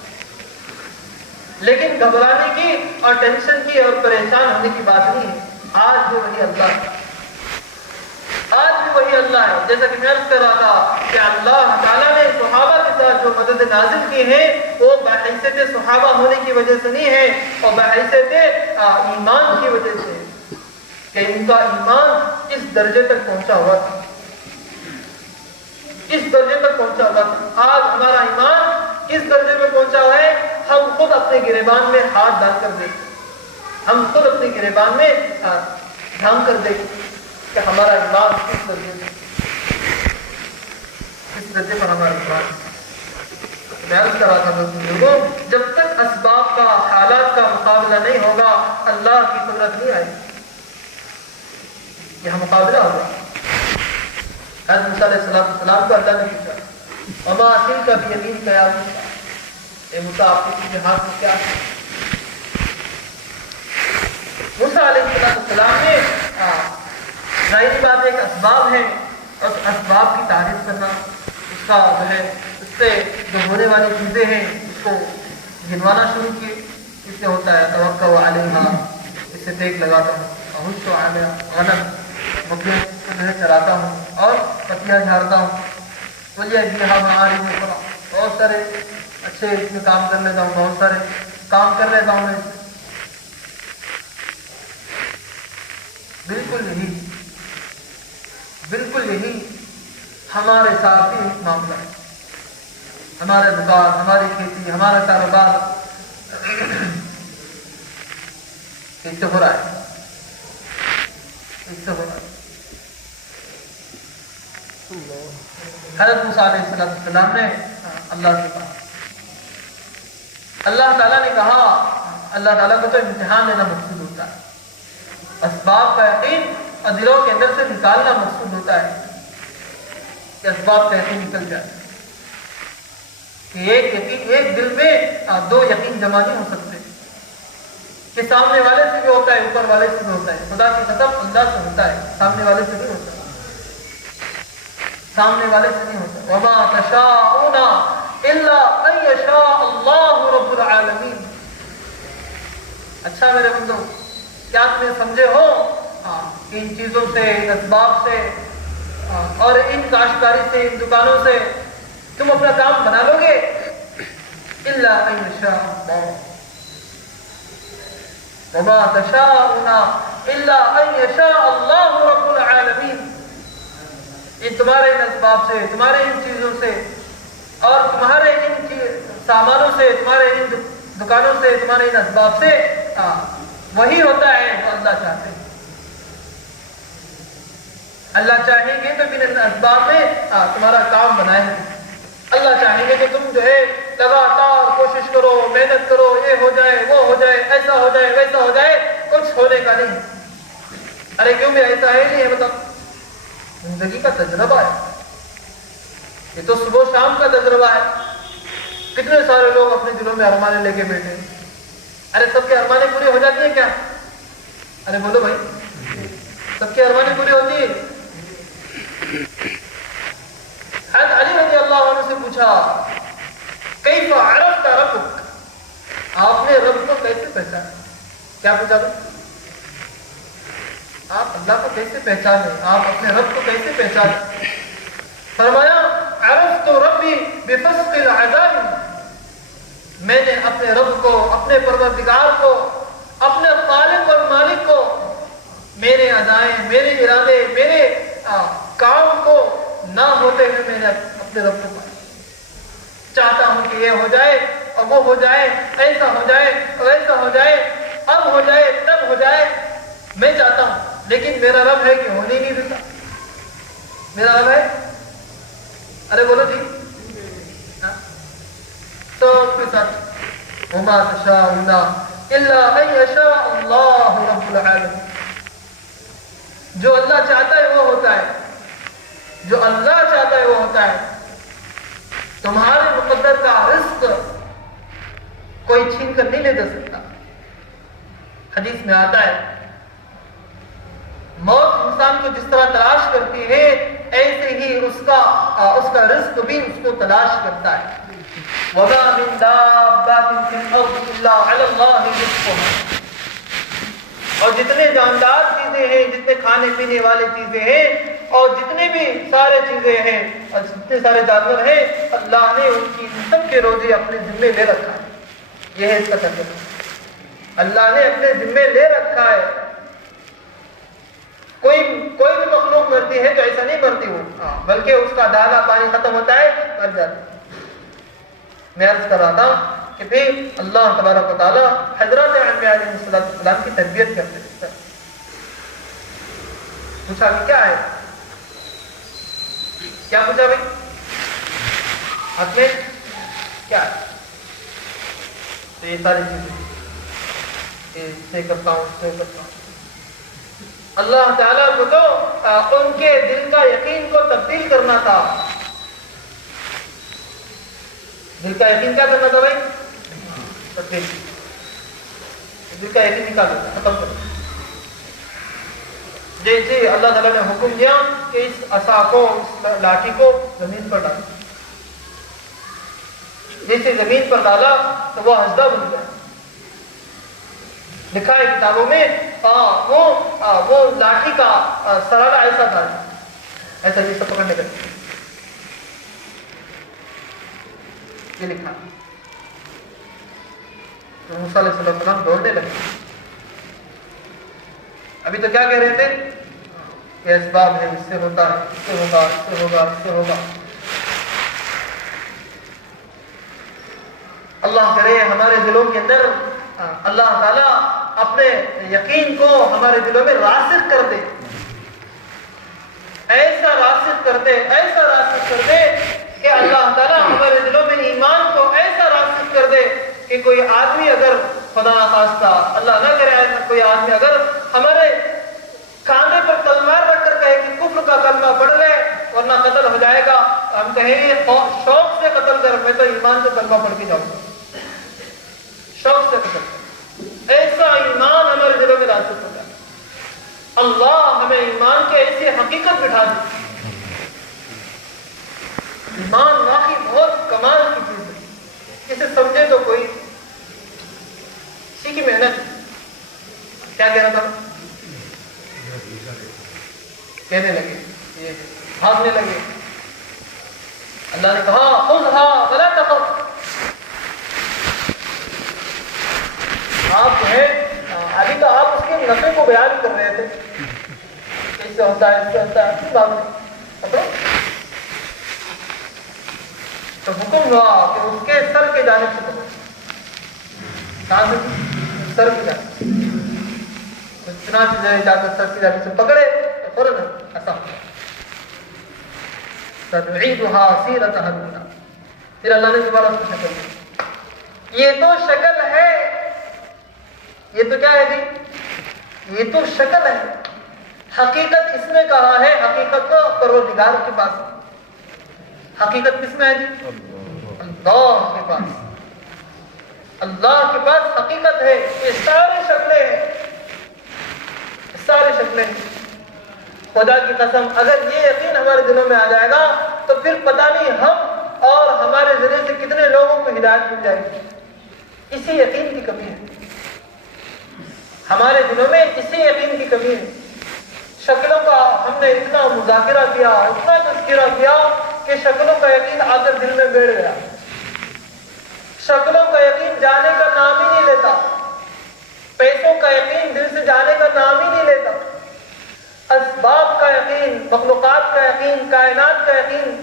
لیکن گھبرانے کی اور ٹینشن کی اور پریشان ہونے کی بات نہیں ہے. آج بھی وہی اللہ ہے، آج بھی وہی اللہ ہے. جیسا کہ میں عرض کر رہا تھا کہ اللہ تعالیٰ نے صحابہ کے ساتھ جو مدد نازل کی ہے وہ بحیثیت صحابہ ہونے کی وجہ سے نہیں ہے، اور بحیثیت ایمان کی وجہ سے، کہ ان کا ایمان اس درجے تک پہنچا ہوا تھا، اس درجے تک پہنچا ہوا تھا. آج ہمارا ایمان کس درجے میں پہنچا ہوا ہے؟ ہم خود اپنے گریبان میں ہاتھ ڈال کر دیکھیں، ہم خود اپنے گریبان میں ڈھانپ کر دیکھیں کہ ہمارا ایمان کس درجے میں، کس درجے پر ہمارا ایمان. میں عرض کر رہا تھا لوگوں، جب تک اسباب کا، حالات کا مقابلہ نہیں ہوگا اللہ کی قدرت نہیں آئے گی. یہاں مقابلہ ہوگا. حضرت موسیٰ علیہ السلام کو اللہ نے پوچھا وما عصیک بیمینک یا موسیٰ، اے موسیٰ آپ کے ہاتھ میں کیا ہے؟ موسیٰ علیہ السلام نے ظاہری بات ایک اسباب ہے، اور اسباب کی تعریف کرنا، اس کا جو ہے اس سے جو ہونے والی چیزیں ہیں اس کو گنوانا شروع کیے. اس سے ہوتا ہے توکل علیہا، اس سے ٹیک لگاتا ہوں، احس علیہا غنم، بکریوں کو جو ہے چراتا ہوں اور پتیاں جھاڑتا ہوں. بولیے بیہا معارف اخرى، بہت سارے اچھے اس میں کام کر لیتا ہوں، بہت سارے کام کر لیتا ہوں میں. بالکل یہی ہمارے ساتھ بھی ایک معاملہ ہے. ہمارا دکان، ہماری کھیتی، ہمارا کاروبار اس سے ہو رہا ہے، اس سے ہو رہا ہے. حضرت موسیٰ علیہ السلام نے اللہ سے کہا، اللہ تعالیٰ نے کہا، اللہ تعالیٰ کو تو امتحان لینا مقصود ہوتا ہے، اسباب کا یقین اور دلوں کے اندر سے نکالنا مقصود ہوتا ہے کہ اسباب کا یقین نکل جائے. کہ ایک یقین، ایک دل میں دو یقین جمع نہیں ہو سکتے، کہ سامنے والے سے بھی ہوتا ہے، اوپر والے سے بھی ہوتا ہے. خدا کی قسم اللہ سے ہوتا ہے، سامنے والے سے نہیں ہوتا، سامنے والے سے نہیں ہوتا. وما تشاءون الا ان یشاء اللہ رب العالمین. اچھا میرے بندو، کیا تمہیں سمجھے ہو کہ ان چیزوں سے، ان اسباب سے اور ان کاشتکاری سے، ان دکانوں سے تم اپنا کام بنا لو گے؟ الا ان یشاء اللہ، وما تشاءون الا ان یشاء اللہ رب العالمین. ان تمہارے ان اسباب سے، تمہارے ان چیزوں سے اور تمہارے ان سامانوں سے، تمہارے ان دکانوں سے، تمہارے ان اسباب سے وہی ہوتا ہے جو اللہ چاہتے ہیں. اللہ چاہیں گے تو ان اسباب میں تمہارا کام بنائیں گے. اللہ چاہیں گے کہ تم جو ہے لگاتار کوشش کرو، محنت کرو، یہ ہو جائے، وہ ہو جائے، ایسا ہو جائے، ویسا ہو جائے. کچھ ہونے کا نہیں. ارے کیوں بھی ایسا ہے نہیں ہے؟ مطلب زندگی کا تجربہ ہے، یہ تو صبح شام کا تجربہ ہے. کتنے سارے لوگ اپنے دلوں میں ارمانیں لے کے بیٹھے. ارے سب کے ارمانیں پوری ہو جاتی ہیں کیا؟ ارے بولو بھائی، سب کی ارمانیں پوری ہوتی ہیں؟ حضرت علی رضی اللہ عنہ سے پوچھا کیف عرفت ربک، آپ نے رب کو کیسے پہچانا؟ کیا پوچھا تھا؟ آپ اللہ کو کیسے پہچانے، آپ اپنے رب کو کیسے پہچانے؟ فرمایا عرفت ربی بفسق العزائم، میں نے اپنے رب کو، اپنے پروردگار کو، اپنے خالق اور مالک کو، میرے عزائم، میرے ارادے، میرے کام کو نہ ہوتے ہوئے میں نے اپنے رب کو پایا. چاہتا ہوں کہ یہ ہو جائے اور وہ ہو جائے، ایسا ہو جائے اور ایسا ہو جائے، اب ہو جائے، تب ہو جائے. میں چاہتا ہوں، لیکن میرا رب ہے کہ ہونے نہیں دیتا. میرا رب ہے، ارے بولو جی، تو اس کے ساتھ وما تشاءون الا ان یشاء اللہ رب العالمین. جو اللہ چاہتا ہے وہ ہوتا ہے، جو اللہ چاہتا ہے وہ ہوتا ہے. تمہارے مقدر کا رزق کوئی چھین کر نہیں لے جا سکتا. حدیث میں آتا ہے موت انسان کو جس طرح تلاش کرتی ہے ایسے ہی اس کا رزق بھی اس کو تلاش کرتا ہے. وَمَا مِن دَابَّةٍ فِي الْأَرْضِ إِلَّا عَلَى اللَّهِ رِزْقُهَا. اور جتنے جاندار چیزیں ہیں, جتنے کھانے پینے والی چیزیں ہیں, اور جتنے بھی سارے چیزیں ہیں اور جتنے سارے جانور ہیں, اللہ نے ان کی سب کے روزے اپنے ذمے لے رکھا ہے. یہ ہے اس کا ترجمہ. اللہ نے اپنے ذمے لے رکھا ہے. کوئی بھی مخلوق مرتی ہے تو ایسا نہیں مرتی وہ, بلکہ اس کا دانا پانی ختم ہوتا ہے مر جاتا ہے. میں عرض کر رہا تھا کہ بھی اللہ تبارک و تعالی حضرت انبیاء علیہ السلام کی تربیت کرتے ہیں. پوچھا کہ کیا ہے, کیا پوچھا بھائی آپ میں کیا ہے؟ تو یہ ساری چیزیں اس سے کرتا ہوں, اس سے کرتا ہوں. اللہ تعالیٰ کو تو ان کے دل کا یقین کو تبدیل کرنا تھا. دل کا یقین کیا کرنا تھا بھائی؟ تبدیل. دل کا یقین نکال دیتا, ختم کر دیتا. جیسے اللہ تعالیٰ نے حکم دیا کہ اس عصا کو, اس لاٹھی کو زمین پر ڈالا, جیسے زمین پر ڈالا تو وہ ہسدہ بن گیا. لکھا ہے کتابوں میں وہ لاٹھی کا سرارا ایسا تھا, ایسا جیسا پکڑنے کا یہ لکھا. تو موسیٰ علیہ السلام دوڑنے لگے. ابھی تو کیا کہہ رہے تھے کہ اسباب ہے, اس سے ہوتا ہے, اس سے ہوگا, اس سے ہوگا, اس سے ہوگا. اللہ کرے ہمارے دلوں کے اندر اللہ تعالیٰ اپنے یقین کو ہمارے دلوں میں راسخ کر دے. ایسا راسخ کر دے, ایسا راسخ کر دے کہ اللہ تعالیٰ ہمارے دلوں میں ایمان کو ایسا راسخ کر دے کہ کوئی آدمی اگر خدا نخواستہ اللہ نہ کرے, کوئی آدمی اگر ہمارے کاندھے پر تلوار رکھ کر کہے کہ کفر کا کلمہ پڑھ لے ورنہ قتل ہو جائے گا, ہم کہیں گے شوق سے قتل کر, میں تو ایمان سے کلمہ پڑھ کے جاؤں گا, شوق سے قتل کر. ایسا ایمان ہمارے دلوں میں راسخ ہوتا ہے. اللہ ہمیں ایمان کی ایسی حقیقت بٹھا دی. ایمان واقعی بہت کمال کی چیز ہے, اسے سمجھے تو کوئی اسی کی محنت. کیا کہہ رہا تھا, کہنے لگے, بھاگنے لگے. اللہ نے کہا خذها ولا تخف. آپ جو ہے ابھی تو آپ اس کے نفع کو بیان کر رہے تھے, اس سے ہوتا ہے, اس سے ہوتا ہے, بات تو حکم ہوا کہ اس کے سر کے جانب سے پکڑو. کہاں سے؟ سر کی جانب. چنانچہ جو ہے جا کر سر کی جانب سے پکڑے تو فوراً ایسا سنعيدها سيرتها الأولى. پھر اللہ نے دوبارہ اس کو شکل دی. یہ تو شکل ہے, یہ تو کیا ہے جی, یہ تو شکل ہے. حقیقت اس نے کہا ہے, حقیقت تو پروردگار کے پاس. حقیقت کس میں ہے جی؟ اللہ کے پاس. اللہ کے پاس حقیقت ہے. یہ سارے شکلیں ہیں, سارے شکلیں ہیں. خدا کی قسم اگر یہ یقین ہمارے دلوں میں آ جائے گا تو پھر پتہ نہیں ہم اور ہمارے ذریعے سے کتنے لوگوں کو ہدایت مل جائے گی. اسی یقین کی کمی ہے ہمارے دلوں میں, اسی یقین کی کمی ہے. شکلوں کا ہم نے اتنا مذاکرہ کیا, اتنا تذکرہ کیا کہ شکلوں کا یقین آ کر دل میں بیٹھ گیا. شکلوں کا یقین جانے کا نام ہی نہیں لیتا. پیسوں کا یقین دل سے جانے کا نام ہی نہیں لیتا. اسباب کا یقین, مخلوقات کا یقین, کائنات کا یقین,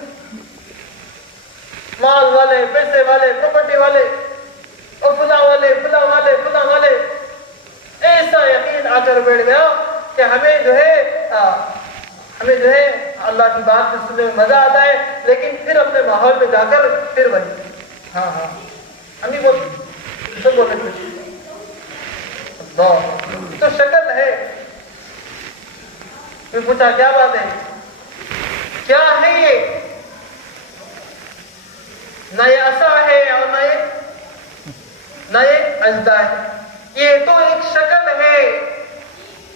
مال والے, پیسے والے, پراپرٹی والے, اور فلاں والے, فلاں والے, فلاں والے, ایسا یقین آ کر بیٹھ گیا کہ ہمیں جو ہے اللہ کی بات سے سننے میں مزہ آتا ہے, لیکن پھر اپنے ماحول میں جا کر پھر وہی ہاں ہم ہی سب بولتے تو شکل ہے. پھر پوچھا کیا بات ہے, کیا ہے یہ؟ نہ یہ عصا ہے اور نہ یہ اجزا ہے. یہ تو ایک شکل ہے.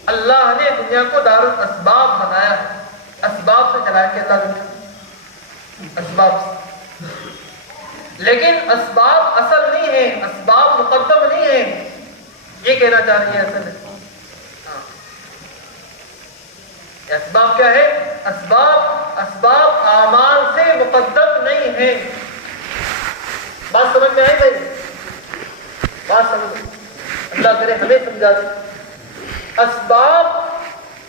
اللہ نے دنیا کو دار الاسباب بنایا ہے, اسباب سے چلائے کہ اللہ دنیا اسباب سے، لیکن اسباب اصل نہیں ہیں، اسباب مقدم نہیں ہیں، یہ کہنا چاہ رہی ہے اصل ہے۔ اسباب کیا ہے؟ اسباب اعمال سے مقدم نہیں ہیں۔ بات سمجھ میں آئی گئی؟ بات سمجھ، اللہ کرے ہمیں سمجھا دے۔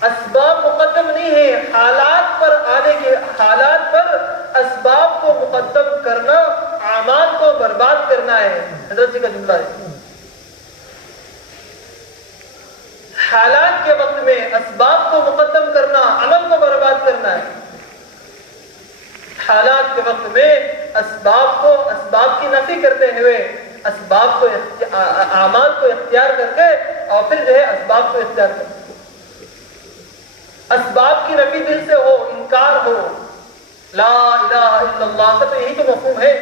اسباب مقدم نہیں ہے، حالات پر آنے کے، حالات پر اسباب کو مقدم کرنا اعمال کو برباد کرنا ہے۔ حضرت جی کا جملہ ہے، حالات کے وقت میں اسباب کو مقدم کرنا عمل کو برباد کرنا ہے۔ حالات کے وقت میں اسباب کی نفی کرتے ہوئے اسباب کو اعمال کو اختیار کر کے اور پھر جو ہے اسباب کو اختیار کرتے، اسباب کی نفی دل سے ہو، انکار ہو، لا الہ الا اللہ کا تو یہی تو مفہوم ہے۔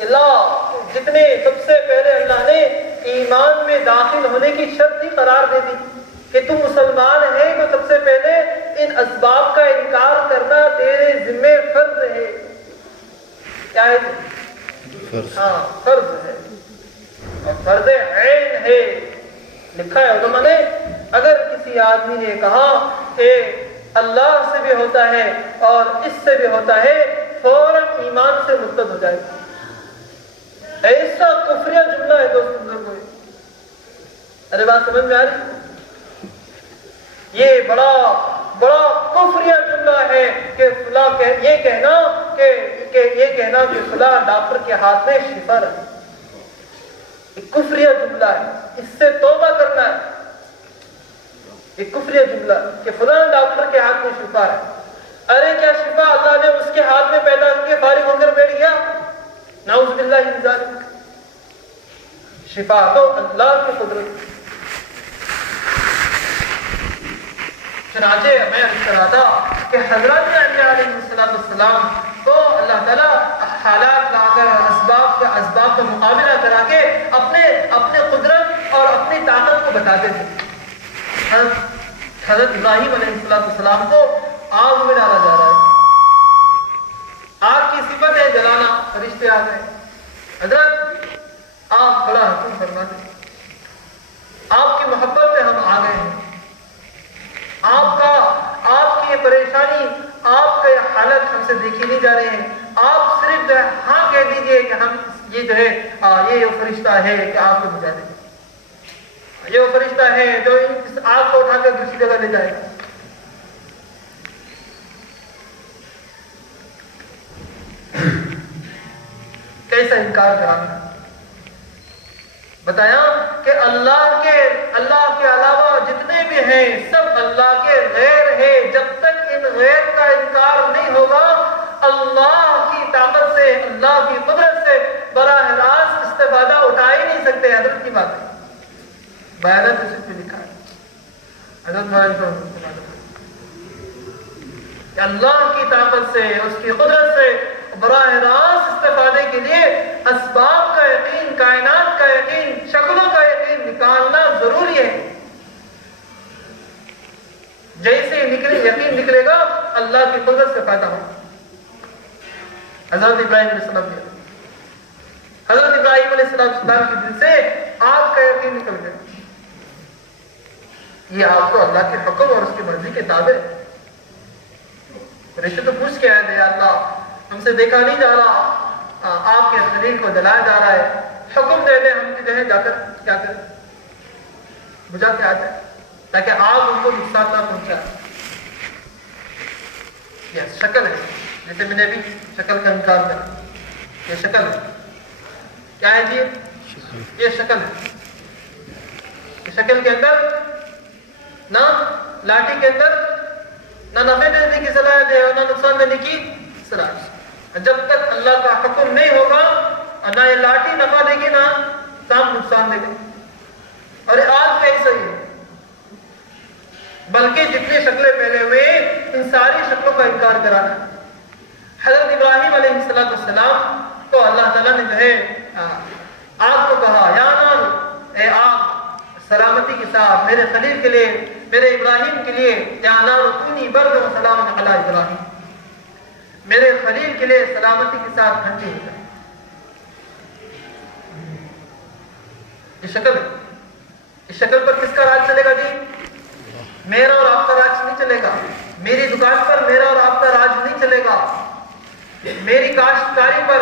اللہ جتنے سب سے پہلے اللہ نے ایمان میں داخل ہونے کی شرط ہی قرار دے دی کہ تم مسلمان ہے تو سب سے پہلے ان اسباب کا انکار کرنا تیرے ذمہ فرض ہے۔ کیا ہے؟ ہاں فرض ہے، اور فرض عین ہے۔ لکھا ہے علماء نے، اگر کسی آدمی نے کہا کہ اللہ سے بھی ہوتا ہے اور اس سے بھی ہوتا ہے، فوراً ایمان سے مرتد ہو جائے گا۔ ایسا کفریہ جملہ ہے دوست بزرگوں، ارے بات سمجھ میں آ رہی؟ یہ بڑا کفریہ جملہ ہے کہ فلاں یہ کہنا کہ فلاں ڈاکٹر کے ہاتھ میں شفا رہے، یہ کفریہ جملہ ہے، اس سے توبہ کرنا ہے۔ یہ کفریہ جملہ کہ فلاں ڈاکٹر کے ہاتھ میں شفا ہے، ارے کیا شفا اللہ نے اس کے ہاتھ میں پیدا کر کے فارغ ہو کر بیٹھ گیا؟ نعوذ باللہ من ذالک۔ شفا تو اللہ کی قدرت۔ چنانچہ میں عرض کر رہا تھا کہ حضرت علیہ السلام کو اللہ تعالیٰ حالات لا کر اسباب کا مقابلہ کرا کے اپنے قدرت اور اپنی طاقت کو بتاتے تھے۔ حضرت ابراہیم علیہ السلام کو آگ میں ڈالا جا رہا ہے، آگ کی صفت ہے جلانا، فرشتے آ گئے، حضرت آپ بڑا حکم فرماتے، آپ کی محبت میں ہم آ گئے ہیں، آپ کی یہ پریشانی، آپ کا یہ حالت ہم سے دیکھی نہیں جا رہی ہے، آپ صرف جو ہے ہاں کہہ دیجئے کہ ہم یہ جو ہے یہ فرشتہ ہے کہ آپ کو بجا دے گا، یہ وہ فرشتہ ہے جو اس آگ کو اٹھا کر دوسری جگہ لے جائے گا۔ کیسا انکار کرانا؟ بتایا کہ اللہ کے علاوہ جتنے بھی ہیں سب اللہ کے غیر ہے۔ جب تک ان غیر کا انکار نہیں ہوگا، اللہ کی طاقت سے، اللہ کی قدرت سے براہ راست استفادہ اٹھا ہی نہیں سکتے۔ حضرت کی بات ہے، بیانات اس پہ لکھا ہے حضرت کہ اللہ کی طاقت سے، اس کی قدرت سے براہ راست استفادے کے لیے اسباب کا یقین، کائنات کا یقین، شکلوں کا یقین نکالنا ضروری ہے۔ جیسے یقین نکلے گا اللہ کی قدرت سے فائدہ ہو۔ حضرت ابراہیم علیہ السلام حضرت ابراہیم علیہ السلام کے دل سے آگ کا یقین نکل گیا۔ یہ آپ کو اللہ کے حکم اور اس کی مرضی کے تابع ہے۔ رشتے تو پوچھ کے آئے تھے، یا اللہ ہم سے دیکھا نہیں جا رہا، آپ کے خلیل کو جلایا جا رہا ہے، حکم دے دیں ہم جو ہے جا کر کیا کریں، بجھا کے آ جائیں تاکہ آگ ان کو نقصان نہ پہنچائے۔ یہ شکل ہے، جیسے میں نے بھی شکل کا انکار کرا، یہ شکل ہے، کیا ہے جی؟ یہ شکل ہے۔ یہ شکل کے اندر نہ لاٹھی کے اندر نہ نفع دینے کی صلاحیت ہے اور نہ نقصان دینے کی صلاحیت۔ جب تک اللہ کا حکم نہیں ہوگا، نہ یہ لاٹھی نفع دے گی نہ سانپ نقصان دے گا۔ اور یہ آج کا ایسا ہی ہے، بلکہ جتنی شکلیں پھیلے ہوئے ان ساری شکلوں کا انکار کرانا۔ حضرت ابراہیم علیہ السلام کو اللہ تعالیٰ نے جو ہے آگ کو کہا، یا نار، اے آگ سلامتی کے ساتھ میرے خلیل کے لیے میرے ابراہیم کے لیے یا نار کونی برد و سلام علی ابراہیم، میرے خلیل کے لیے سلامتی کے ساتھ ٹھنڈی ہو جائے. یہ شکل ہے. اس شکل پر کس کا راج چلے گا جی؟ میرا اور آپ کا راج نہیں چلے گا. میری دکان پر میرا اور آپ کا راج نہیں چلے گا. میری کاشتکاری پر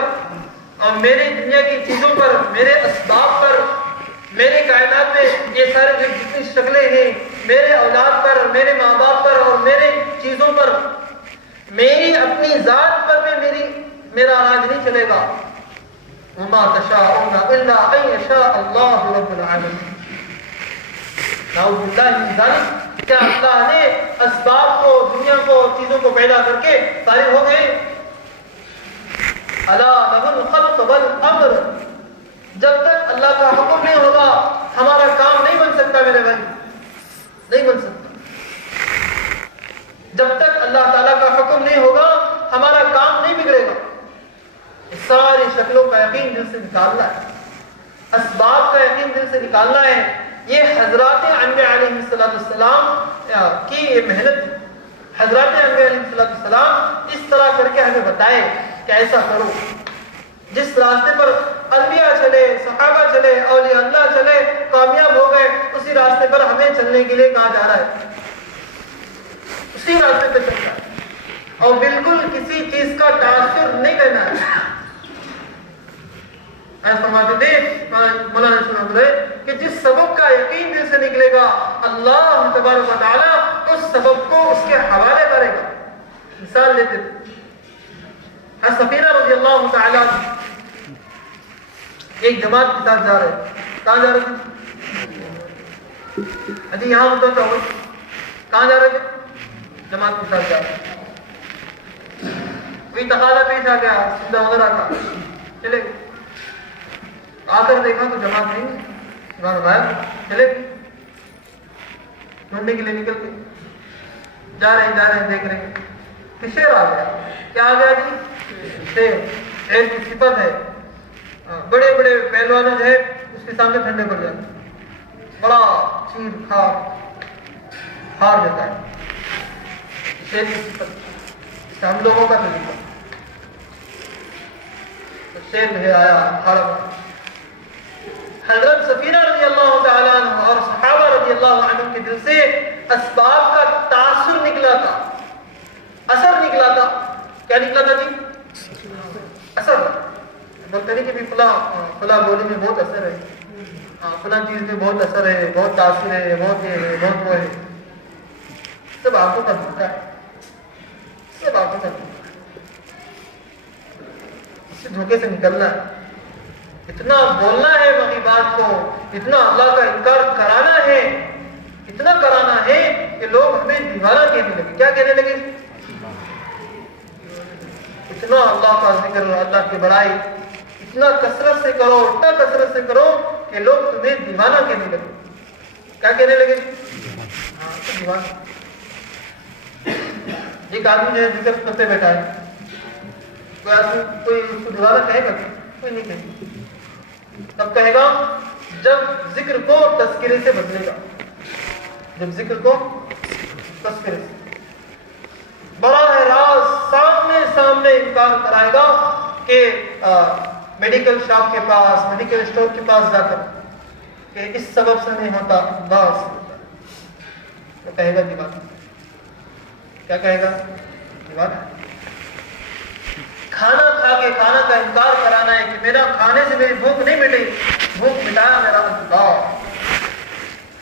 اور میری دنیا کی چیزوں پر، میرے اسباب پر، میری کائنات میں یہ سارے جتنی شکلیں ہیں، میرے اولاد پر، میرے ماں باپ پر اور میرے چیزوں پر، میری اپنی ذات پر میں میرا راج نہیں چلے گا. وما تشاءون الا ان یشاء اللہ رب العالمین. نعوذ باللہ من ذلک. کیا اللہ نے اسباب کو، دنیا کو، چیزوں کو پیدا کر کے فارغ ہو گئے؟ الا لہ الخلق والامر. جب تک اللہ کا حکم نہیں ہوگا ہمارا کام نہیں بن سکتا میرے بھائی، نہیں بن سکتا. جب تک اللہ تعالیٰ کا حکم نہیں ہوگا ہمارا کام نہیں بگڑے گا. ساری شکلوں کا یقین دل سے نکالنا ہے، اسباب کا یقین دل سے نکالنا ہے. یہ حضرات انبیاء علیہ السلام کی یہ محنت. حضرات انبیاء علیہ السلام اس طرح کر کے ہمیں بتائے کہ ایسا کرو. جس راستے پر انبیاء چلے، صحابہ چلے، اولیاء اللہ چلے، کامیاب ہو گئے، اسی راستے پر ہمیں چلنے کے لیے کہا جا رہا ہے. اسی راستے پہ چلنا ہے اور بالکل کسی چیز کا تاثر نہیں کرنا ہے. ایسا فرماتے تھے مولانا سنت کہ جس سبب کا یقین دل سے نکلے گا اللہ تبارک و تعالیٰ اس سبب کو اس کے حوالے کرے گا. مثال لیتے تھے سفینہ رضی اللہ تعالیٰ ایک جماعت کے ساتھ جا رہے. کہاں جا رہے تھے؟ ابھی یہاں ہوتا ہو. کہاں جا رہے تھے؟ جماعت کے ساتھ جا رہے. کوئی تقاضا پیش آ گیا، سیدھا وغیرہ کا چلے. آ کر دیکھا تو جماعت نہیں، چلے ڈھونڈنے کے لیے نکل کے جا رہے ہیں دیکھ رہے ہیں کہ شیر آ گیا. کیا آ گیا جی؟ شیر. شیر کی صفت ہے بڑے بڑے پہلوانوں جو ہے اس کے سامنے ٹھنڈے پڑ جاتے، بڑا چیر کھار ہار دیتا ہے. شیر کی صفت ہم لوگوں کا طریقہ. شیر جو ہے آیا ہارا. حضرت سفینہ رضی اللہ تعالیٰ عنہ اور صحابہ رضی اللہ عنہ کے دل سے اسباب کا تاثر نکلا تھا، اثر نکلا تھا. کیا نکلا تھا جی؟ اثر. بولتے نہیں کہ فلاں بولی میں بہت اثر ہے، فلاں چیز میں بہت اثر ہے، بہت تاثر ہے، بہت یہ ہے، بہت وہ ہے. سب آنکھوں کا دھوکا ہے، سب آنکھوں کا دھوکا ہے. اس دھوکے سے نکلنا ہے. اتنا بولنا ہے وہی بات کو، اتنا اللہ کا انکار کرانا ہے، اتنا کرانا ہے کہ لوگ ہمیں دیوانہ کہنے لگے. کیا کہنے لگے؟ اتنا اللہ کا ذکر، اللہ کی بڑائی اتنا کثرت سے کرو، اتنا کثرت سے کرو کہ لوگ تمہیں دیوانہ کہنے لگے. کیا کہنے لگے؟ دیوانہ. ایک آدمی جو ہے ذکر کرتے بیٹھا ہے، کوئی اس کو دیوانہ کہے گا؟ کوئی نہیں کہے. تب کہے گا جب ذکر کو تذکرے سے بدلے گا. جب ذکر کو تذکرے سے براہ راست سامنے انکار کرائے گا کہ میڈیکل شاپ کے پاس، میڈیکل اسٹور کے پاس جا کر کہ اس سبب سے نہیں ہوتا، بس تو کہے گا دیوانہ. کیا کہے گا؟ دیوانہ. کھانا کھا کے کھانا کا انکار کرانا ہے کہ میرا کھانے سے میری بھوک نہیں مٹی، بھوک مٹایا میرا اللہ.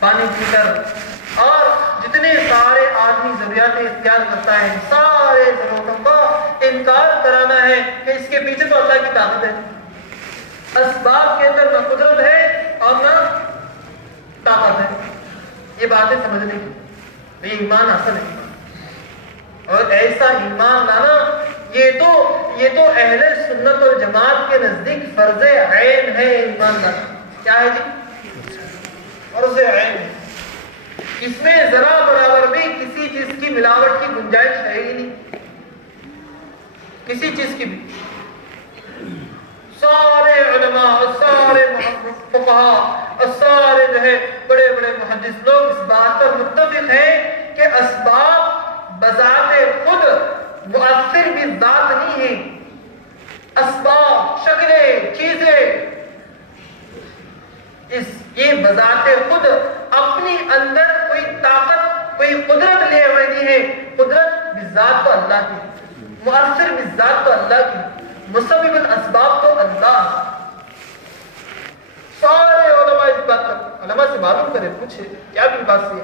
پانی پی کر اور جتنے سارے آدمی ضروریات اختیار کرتا ہے سارے ضرورتوں کا انکار کرانا ہے کہ اس کے پیچھے تو اللہ کی طاقت ہے. اسباب کے اندر نہ قدرت ہے اور نہ طاقت ہے. یہ باتیں سمجھنے کی. یہ ایمان اصل ہے. اور ایسا ایمان لانا یہ تو اہل سنت والجماعت کے نزدیک فرض عین ہے. ایمان لانا کیا ہے جی؟ فرض عین ہے. اس میں ذرا برابر بھی کسی چیز کی ملاوٹ کی گنجائش ہے ہی نہیں، کسی چیز کی بھی. سارے علماء، سارے فقہاء، سارے جو ہے بڑے بڑے محدث لوگ اس بات پر متفق ہیں کہ اسباب بذات خود مؤثر بھی ذات نہیں ہے. اسباب، شکلیں، چیزیں یہ بذات خود اپنی اندر کوئی طاقت، کوئی قدرت لیے ہوئے نہیں ہے. قدرت بذات تو اللہ کی، مؤثر بذات تو اللہ کی، مسبب الاسباب تو اللہ. سارے علماء اس بات پر، علماء سے معلوم کرے، پوچھے کیا بھی بات سے.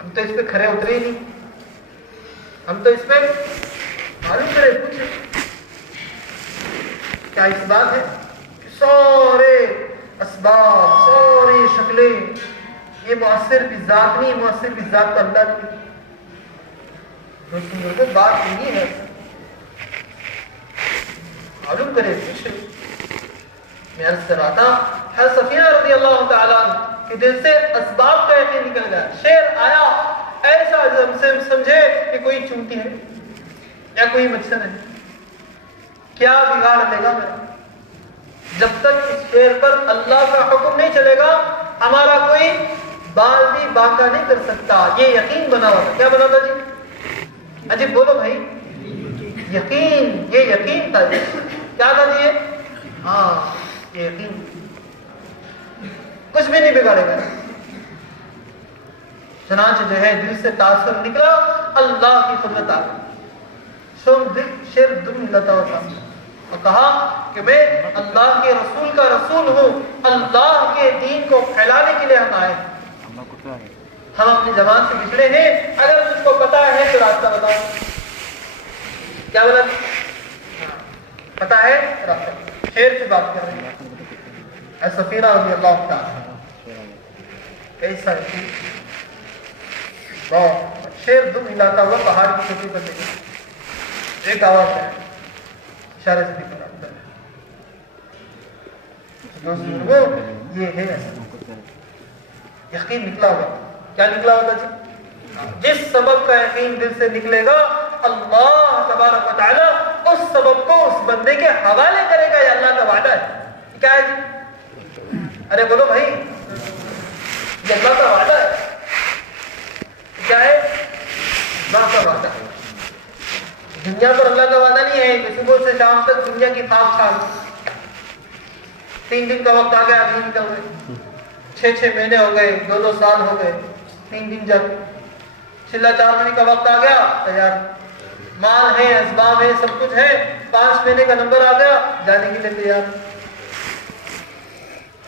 ہم تو اس پہ کھڑے اترے ہی نہیں، ہم تو اس پہ معلوم کرے، پوچھے کیا اس بات ہے کہ سارے اسباب، ساری شکلیں یہ مؤثر بھی ذات نہیں، مؤثر بھی ذات تو اللہ کی. دوستوں بات نہیں ہے، معلوم کرے، پوچھے. میں عرض کر رہا تھا حضرت سفینہ رضی اللہ تعالیٰ عنہ کہ دل سے اسباب کا یقین نکل گیا. شیر آیا ایسا سے سمجھے کہ کوئی چونٹی ہے یا کوئی مچھر ہے، کیا بگاڑ لے گا میرا. جب تک اس شیر پر اللہ کا حکم نہیں چلے گا ہمارا کوئی بال بھی باقا نہیں کر سکتا. یہ یقین بنا ہوا تھا. کیا بنا تھا جی؟ عجیب بولو بھائی. یقین، یہ یقین تھا. کیا تھا جی؟ ہاں یہ یقین کچھ بھی نہیں بگاڑے گا. چنانچہ جو ہے دل سے تاثر نکلا، اللہ کی قدرت آ گئی. شیر دم لتا ہوتا اور کہا کہ میں اللہ کے رسول کا رسول ہوں، اللہ کے دین کو پھیلانے کے لیے ہم آئے. ہم اپنی زبان سے بچھڑے ہیں، اگر تجھ کو پتا ہے تو راستہ بتاؤ. کیا بولا؟ پتا ہے راستہ. شیر سے بات کر رہے ہیں. سفینہ رضی اللہ تعالی کیسا شیر دم ہلاتا ہوا پہاڑ کی چوٹی پر دیکھا. ایک آواز ہے اشارے سے نکلا. یہ ہے یقین نکلا ہوا. کیا نکلا ہوگا جی؟ جس سبب کا یقین دل سے نکلے گا اللہ تبارک و تعالی اس سبب کو اس بندے کے حوالے کرے گا. یہ اللہ کا وعدہ ہے. کیا ہے جی؟ ارے بولو بھائی، یہ اللہ کا وعدہ ہے. کیا ہے؟ اللہ کا وعدہ ہے. دنیا پر اللہ کا وعدہ نہیں ہے کہ صبح سے شام تک دنیا کی خواب کھا لو. 3 دن کا وقت آ گیا، ابھی نکل گئے. 6 مہینے ہو گئے، 2 سال ہو گئے. 3 دن جب چلا 4 مہینے کا وقت آ گیا، تیار مال ہے، اسباب ہے، سب کچھ ہے. 5 مہینے کا نمبر آ گیا، جانے کے لیے تیار.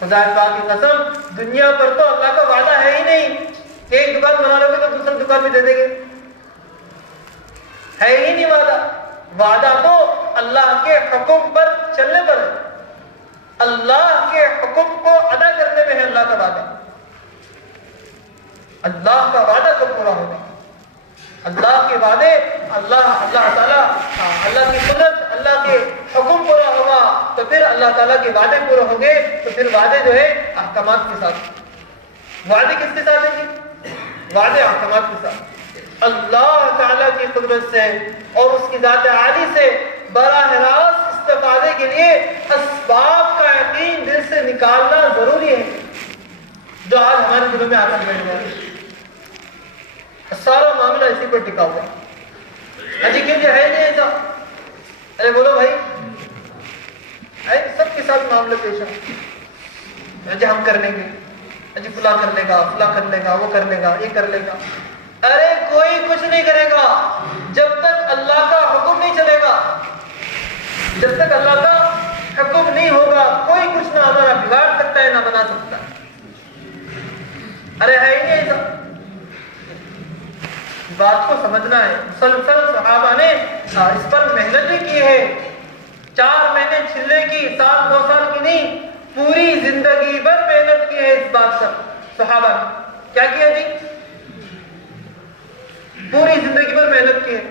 خدا پاک کی قسم دنیا پر تو اللہ کا وعدہ ہے ہی نہیں. ایک دکان بنا لو گے تو دوسری دکان بھی دے دیں گے. ہے ہی نہیں وعدہ. وعدہ تو اللہ کے حکم پر چلنے پر ہے، اللہ کے حکم کو ادا کرنے میں ہے اللہ کا وعدہ. اللہ کا وعدہ کب پورا ہوگا؟ اللہ کے وعدے، اللہ تعالیٰ، اللہ کی قدرت، اللہ کے حکم پورا ہوگا تو پھر اللہ تعالیٰ کے وعدے پورے ہوں گے. تو پھر وعدے جو ہے احکامات کے ساتھ. وعدے کس کے ساتھ ہیں جی؟ وعدے احکامات کے ساتھ. اللہ تعالیٰ کی قدرت سے اور اس کی ذات عالی سے براہ راست استفادے کے لیے اسباب کا یقین دل سے نکالنا ضروری ہے، جو آج ہمارے دلوں میں آ کر بیٹھ گیا. سارا معاملہ اسی پر ٹکا ہوا ہے. جی کیوں ہے نہیں ایسا؟ ارے بولو بھائی، سب کے ساتھ معاملہ پیش ہے. جی ہم کر لیں گے، جی فلاں کر لے گا، فلاں کر لے گا، وہ کر لے گا، یہ کر لے گا. ارے کوئی کچھ نہیں کرے گا جب تک اللہ کا حکم نہیں چلے گا. جب تک اللہ کا حکم نہیں ہوگا کوئی کچھ نہ ہمارا بگاڑ سکتا ہے، نہ بنا سکتا ہے. ارے ہے ہی نہیں ایسا. بات کو سمجھنا ہے. مسلسل صحابہ نے اس پر محنت بھی کی ہے. 4 مہینے چھلنے کی، 2 سال کی نہیں، پوری زندگی بھر محنت کی ہے اس بات پر. صحابہ نے کیا کیا جی؟ پوری زندگی بھر محنت کی ہے.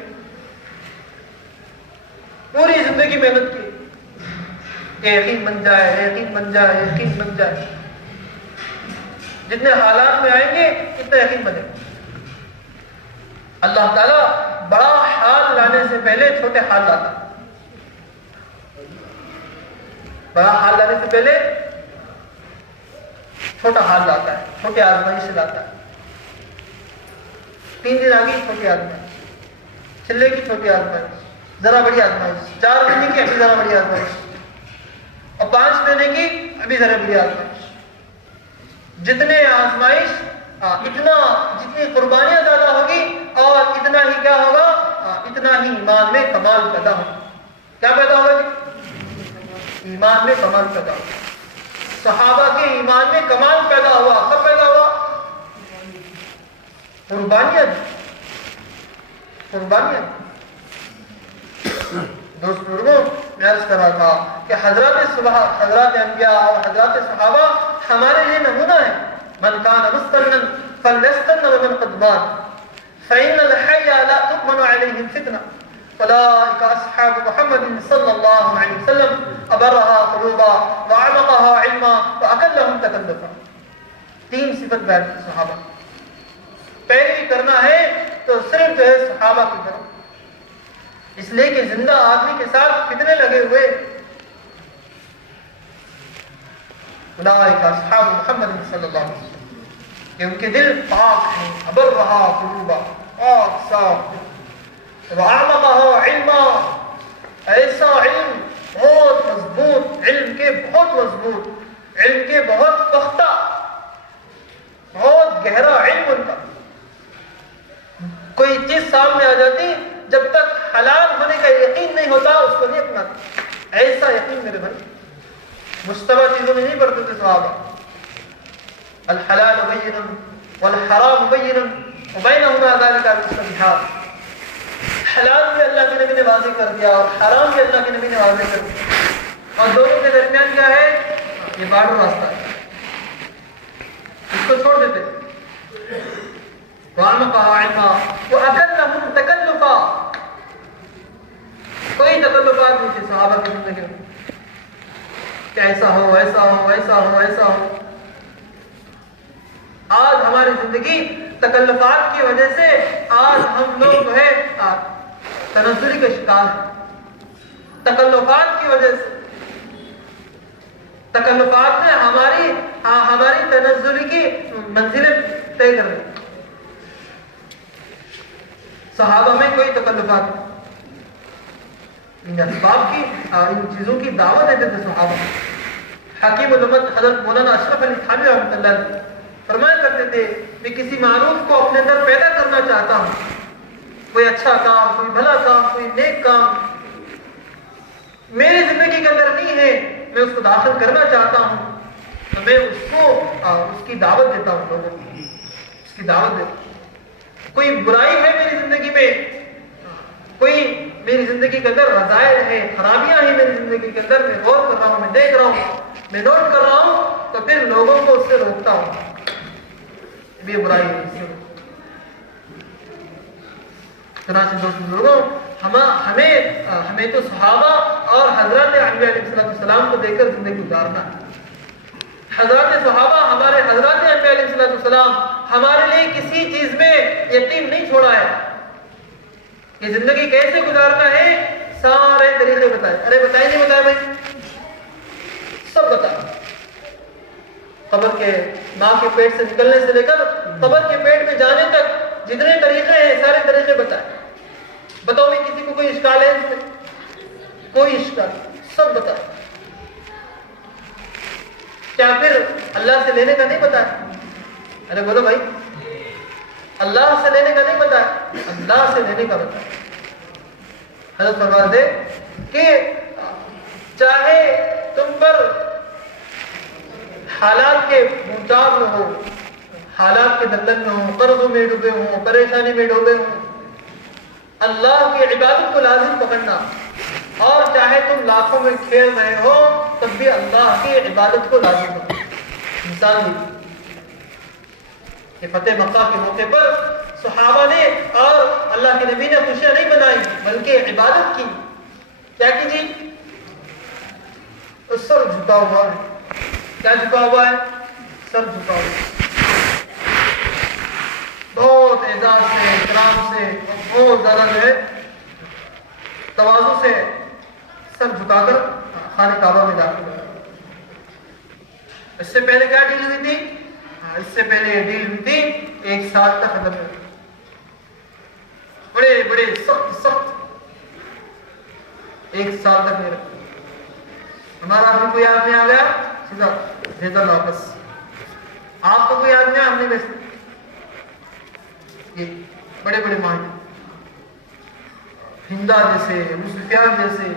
پوری زندگی محنت کی. یقین بن جائے، یقین بن جائے، یقین بن جائے. جتنے حالات میں آئیں گے اتنا یقین بنے گا. اللہ تعالیٰ بڑا حال لانے سے پہلے چھوٹے حال لاتا. بڑا حال لانے سے پہلے چھوٹا حال لاتا ہے، چھوٹے آزمائش سے لاتا ہے. 3 دن آگے چھوٹی آزمائش، چلے کی چھوٹی آزمائش، ذرا بڑی آزمائش، 4 مہینے کی ابھی ذرا بڑی آزمائش، اور 5 مہینے کی ابھی ذرا بڑی آزمائش. جتنے آزمائش جتنی قربانیاں زیادہ ہوگی اور اتنا ہی کیا ہوگا، اتنا ہی ایمان میں کمال پیدا ہوگا. کیا پیدا ہوگا جی؟ ایمان میں کمال پیدا ہوگا. صحابہ کے ایمان میں کمال پیدا ہوا. کب پیدا ہوا؟ قربانیاں. دوست بزرگوں، میں عرض کر رہا تھا کہ حضرات انبیاء اور حضرات صحابہ ہمارے لیے نمونہ ہے. من کان مستنا فلیستن ومن قد مات فإن الحي لا تؤمن عليه الفتنة أولئك أصحاب محمد صلى الله عليه وسلم أبرها قلوبا وأعمقها علما وأقلهم تكلفا. 3 صفت بیان کی صحابہ. پیروی کرنا ہے تو صرف جو ہے صحابہ کی کرو، اس لیے کہ زندہ آدمی کے ساتھ فتنے لگے ہوئے. اولئک اصحاب محمد صلی اللہ علیہ وسلم، کہ ان کے دل پاک ہیں. ابرہا قلوبا، پاک صاف. وَأَعْمَقَهَا عِلْمًا، ایسا علم بہت مضبوط، علم کے بہت مضبوط، علم کے بہت پختہ، بہت گہرا علم ان کا. کوئی چیز سامنے آ جاتی، جب تک حلال ہونے کا یقین نہیں ہوتا اس کو نہیں اپناتا. ایسا یقین میرے بھائی. مشتبہ چیزوں میں نہیں پڑتے تھے صحابہ. الحلال بین والحرام بین وبینہما ذلک المشتبہات. حلال بھی اللہ کے نبی نے واضح کر دیا اور حرام بھی اللہ کے نبی نے واضح کر دیا، اور دونوں کے درمیان کیا ہے؟ یہ بارڈر راستہ ہے، اس کو چھوڑ دیتے. وَأَعْمَقَهَا عِلْمًا وَأَقَلَّهُمْ تَكَلُّفًا. کوئی تکلفات نہیں تھے صحابہ کی زندگی میں کہ ایسا ہو ایسا ہو ایسا ہو ایسا ہو. آج ہماری زندگی تکلفات کی وجہ سے آج ہم لوگ جو ہے تنزلی کا شکار ہیں. تکلفات کی وجہ سے، تکلفات نے ہماری تنزلی کی منزلیں طے کر دی. صحابہ میں کوئی تکلفات نہیں. ان اسباب کی، ان چیزوں کی دعوت دیتے تھے صحابہ. حکیم الامت حضرت مولانا اشرف علی تھانوی رحمۃ اللہ علیہ فرمایا کرتے تھے کہ کسی معروف کو اپنے اندر پیدا کرنا چاہتا ہوں، کوئی اچھا کام، کوئی بھلا کام، کوئی نیک کام میری زندگی کے اندر نہیں ہے، میں اس کو داخل کرنا چاہتا ہوں، تو میں اس کی دعوت دیتا ہوں. لوگوں کو اس کی دعوت دیتا ہوں. کوئی برائی ہے میری زندگی میں، کوئی میری زندگی کے اندر رذائل ہے، خرابیاں ہیں میری زندگی کے اندر، میں غور کر رہا ہوں، میں دیکھ رہا ہوں، میں نوٹ کر رہا ہوں، تو پھر لوگوں کو اس سے روکتا ہوں. یہ برائی ہے. چنانچہ دوست بزرگوں، ہمیں تو صحابہ اور حضرات انبیاء علیہ السلام کو دیکھ کر زندگی گزارنا ہے. حضرات صحابہ، ہمارے حضرات انبیاء علیہ السلام ہمارے لیے کسی چیز میں یقین نہیں چھوڑا ہے کہ زندگی کیسے گزارنا ہے. سارے طریقے بتائے. ارے بتائے نہیں بتائے بھائی، سب بتائے. قبر کے ماں کے پیٹ سے نکلنے سے لے کر قبر کے پیٹ میں جانے تک جتنے طریقے ہیں سارے طریقے بتائے. بتاؤ میں کسی کو کوئی اشکال ہے اس میں؟ کوئی اشکال، سب بتائے. کیا پھر اللہ سے لینے کا نہیں بتایا؟ ارے بولو بھائی، اللہ سے لینے کا نہیں بتایا، اللہ سے لینے کا بتایا. حضرت فرماتے کہ چاہے تم پر حالات کے محتاج میں ہو، حالات کے دلدل میں ہو، قرضوں میں ڈوبے ہوں، پریشانی میں ڈوبے ہوں، اللہ کی عبادت کو لازم پکڑنا. اور چاہے تم لاکھوں میں کھیل رہے ہو تب بھی اللہ کی عبادت کو لازم پکڑنا. مثال دی کہ فتح مکہ کے موقع پر صحابہ نے اور اللہ کے نبی نے خوشیاں نہیں منائی بلکہ عبادت کی. کیا کی جی؟ سر جھکا ہوا ہے. کیا جھکا ہوا ہے؟ سر جھکا ہوا ہے. بہت اعزاز سے، احترام سے، بہت زیادہ جو ہے تواضع سے سر جھکا کر خانہ کعبہ میں داخل ہوا. اس سے پہلے کیا ڈیل ہوئی تھی؟ اس سے پہلے یہ ڈیل ہوئی تھی 1 سال کا ختم ہے، بڑے بڑے سخت 1 سال تک نہیں رکھا. ہمارا ابھی کوئی آدمی آ گیا سیدھا بھیجا واپس. آپ کو کوئی آدمی ہم نہیں بھیجتے. یہ بڑے بڑے ماہر ہندا جیسے ابو سفیان جیسے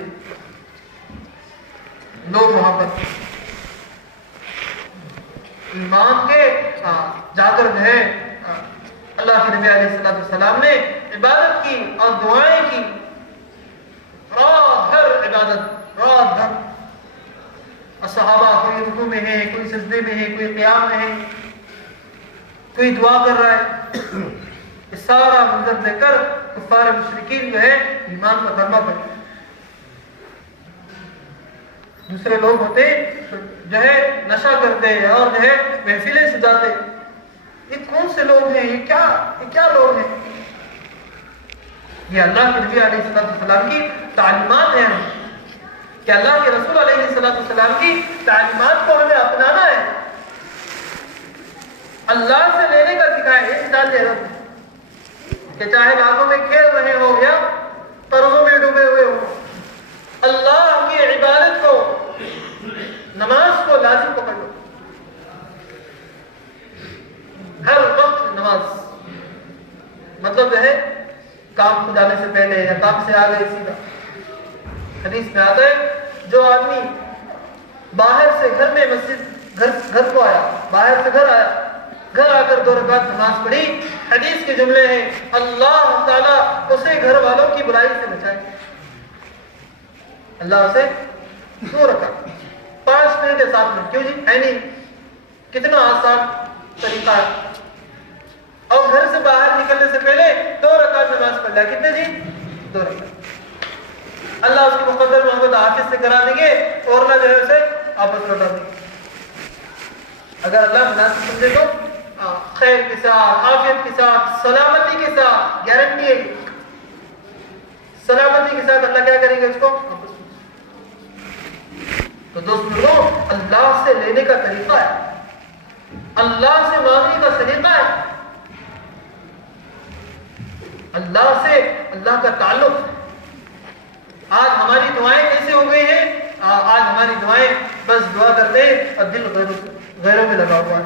لوگ وہاں پر ایمان کے جا کر جو ہے اللہ کے نبی علیہ السلام نے عبادت کی اور دعائیں کی. رات بھر عبادت، رات بھر. اور صحابہ کوئی رکوع میں ہے، کوئی سجدے میں ہے، کوئی قیام میں ہے، کوئی دعا کر رہا ہے. یہ سارا منظر دیکھ کر کفار مشرکین جو ہے ایمان کا کلمہ پڑھے. دوسرے لوگ ہوتے جو ہے نشہ کرتے اور جو ہے محفلیں سجاتے. یہ کون سے لوگ ہیں؟ یہ کیا لوگ ہیں؟ یہ اللہ کے نبی علیہ السلام کی تعلیمات ہیں کہ اللہ کے رسول علیہ السلام کی تعلیمات کو ہمیں اپنانا ہے. اللہ سے لینے کا سکھائے. یہ مثال دے رہا ہوں کہ چاہے باغوں میں کھیل رہے ہو یا قرضوں میں ڈوبے ہوئے ہو، اللہ کی عبادت کو، نماز کو لازم پکڑ لو. ہر وقت نماز. مطلب جو ہے کام کو جانے سے پہلے یا کام سے آگے سیدھا. حدیث میں آتا ہے جو آدمی باہر سے گھر میں مسجد گھر کو آیا، باہر سے گھر آیا، گھر آ کر 2 رکعت نماز پڑھی، حدیث کے جملے ہیں اللہ تعالیٰ اسے گھر والوں کی برائی سے بچائے. اللہ اسے 2 رکعت 5 منٹ یا 7 منٹ، کیوں جی ہے نہیں؟ کتنا آسان طریقہ ہے. اور گھر سے باہر نکلنے سے پہلے 2 رکعت نماز پڑھ لیا. کتنے جی؟ 2 رکعت. اللہ اس کی مقدر محمد حافظ سے کرا دیں گے اور نہ جو ہے اسے واپس لوٹا دیں گے. اگر اللہ مناسب سمجھے تو خیر کے ساتھ، عافیت کے ساتھ، سلامتی کے ساتھ، گارنٹی ہے سلامتی کے ساتھ اللہ کیا کریں گے اس کو واپس. تو دوستو اللہ سے لینے کا طریقہ ہے، اللہ سے مانگنے کا طریقہ ہے، اللہ سے اللہ کا تعلق. آج ہماری دعائیں کیسے ہو گئی ہیں؟ آج ہماری دعائیں بس دعا کرتے ہیں اور دل غیروں میں لگا ہوا ہے.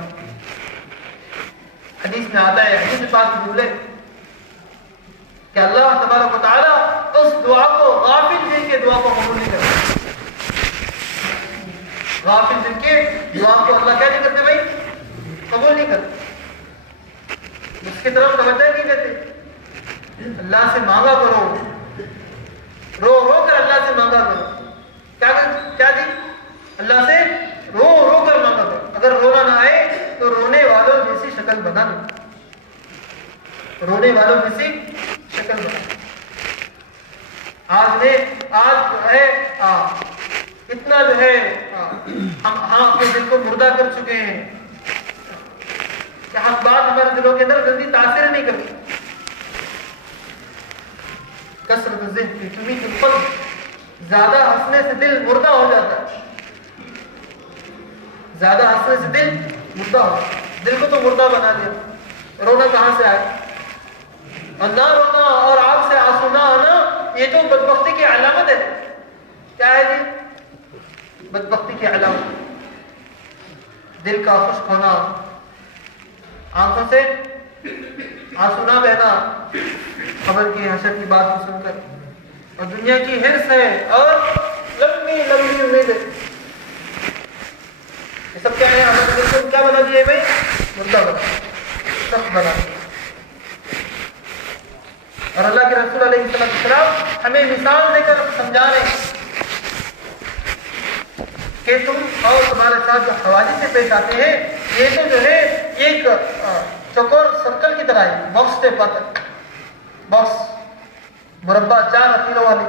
حدیث میں آتا ہے، حدیث پاک میں جملے کہ اللہ تبارک و تعالیٰ اس دعا کو غافل دل کے دعا کو قبول نہیں کرتا. غافل دل کے دعا کو اللہ کیا نہیں کرتے بھائی؟ قبول نہیں کرتے. اس کی طرف توجہ نہیں دیتے. اللہ سے مانگا کرو، رو رو کر اللہ سے مانگا کرو. کیا جی؟ اللہ سے رو رو کر مانگا کرو. اگر رونا نہ آئے تو رونے والوں جیسی شکل بنا دو. رونے والوں جیسی شکل بنا. آج جو ہے اتنا جو ہے ہم اپنے دل کو مردہ کر چکے ہیں کہ ہم بات ہمارے دلوں کے اندر جلدی تاثر نہیں کرتی. کثرت ذہن کی کمی کے قلب، زیادہ ہنسنے سے دل مردہ ہو جاتا ہے. زیادہ ہنسنے سے دل مردہ ہو، دل کو تو مردہ بنا دیا. رونا کہاں سے آئے؟ اور نہ رونا اور آنکھ سے آنسو نہ آنا یہ تو بدبختی کی علامت ہے. کیا ہے جی؟ بدبختی کی علامت. دل کا خشک ہونا، آنکھوں سے آنسو نہ بہنا خبر کی حشر کی بات کو سن کر، اور دنیا کی حرص ہے اور لمبی لمبی امید ہے. یہ سب کیا ہے؟ ہمارے دل کو کیا بنا دیا بھائی؟ مردہ بنا، سخت بنا. اور اللہ کے رسول علیہ السلام ہمیں مثال دے کر سمجھا رہے ہیں کہ تم اور تمہارے ساتھ جو حوادث سے پیش آتے ہیں یہ تو جو ہے ایک چوکور سرکل کی طرح ہے. باکس ٹیپ آتا ہے، باکس مربع 4 لکیروں والی.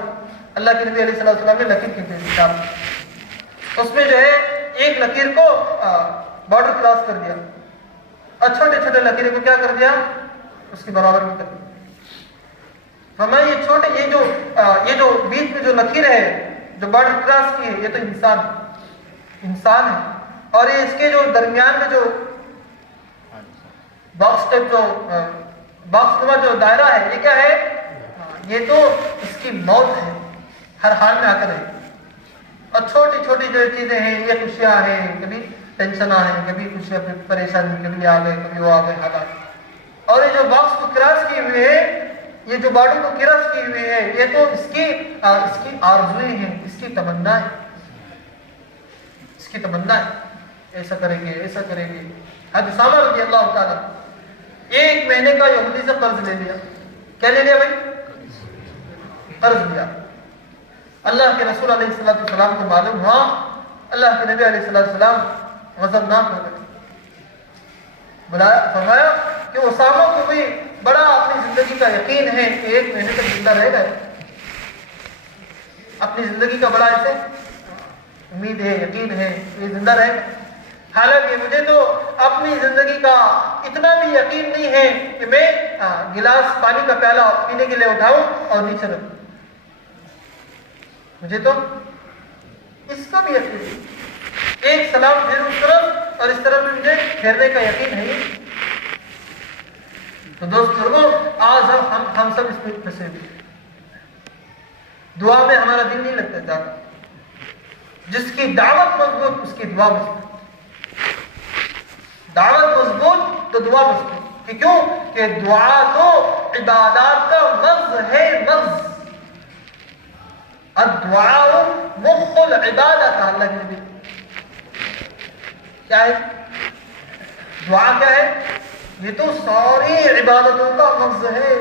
اللہ کے نبی علیہ السلام نے لکیر کی تھی، اس میں جو ہے ایک لکیر کو بارڈر کراس کر دیا اور چھوٹے چھوٹے لکیروں کو کیا کر دیا؟ اس کے برابر میں کر دیا. ہمیں یہ چھوٹے یہ جو بیچ میں جو لکیر ہے جو بارڈر کراس کی ہے یہ تو انسان ہے. اور یہ اس کے جو درمیان میں جو باکس ٹائپ جو باکس نما جو دائرہ ہے یہ کیا ہے؟ یہ تو اس کی موت ہے، ہر حال میں آ کر ہے. اور چھوٹی چھوٹی جو چیزیں ہیں یہ خوشیاں ہیں، کبھی ٹینشن ہیں، کبھی خوشیاں پریشانی، کبھی آ گئے کبھی وہ آ گئے حالات. اور یہ جو باکس کو کراس کیے ہوئے ہیں، یہ جو باڈی کو کراس کیے ہوئے ہیں، یہ تو اس کی آرزویں ہیں، اس کی تمنا ہے، اس کی تمنا ہے ایسا کریں گے ایسا کریں گے. حضرت اسامہ رضی اللہ تعالیٰ 1 مہینے کا یہودی سے قرض لے لیا. کیا لے لیا بھائی؟ قرض لیا. اللہ کے رسول علیہ السلام کو معلوم ہوا، اللہ کے نبی علیہ السلام غضبناک ہو گئے. بلایا، فرمایا کہ اسامہ کو بھی بڑا اپنی زندگی کا یقین ہے کہ 1 مہینے تک زندہ رہے گا، اپنی زندگی کا بڑا ایسے امید ہے، یقین ہے کہ زندہ رہے گا. حالانکہ مجھے تو اپنی زندگی کا اتنا بھی یقین نہیں ہے کہ میں گلاس پانی کا پیالہ پینے کے لیے اٹھاؤں اور نیچے رکھوں. مجھے تو اس کا بھی یقین ہے. ایک سلام پھر اس طرف اور اس طرف میں مجھے پھیرنے کا یقین ہے. تو دوست لوگوں، آج ہم سب اس میں پھنسے ہوئے. دعا میں ہمارا دل نہیں لگتا زیادہ. جس کی دعوت مضبوط اس کی دعا مضبوط. دعوت مضبوط تو دعا مضبوط. کہ کیوں؟ کہ دعا تو عبادات کا مغز ہے، مغز. الدعاء مخ العبادت. اللہ کے نبی کیا ہے؟ دعا کیا ہے؟ یہ تو ساری عبادتوں کا مغز ہے.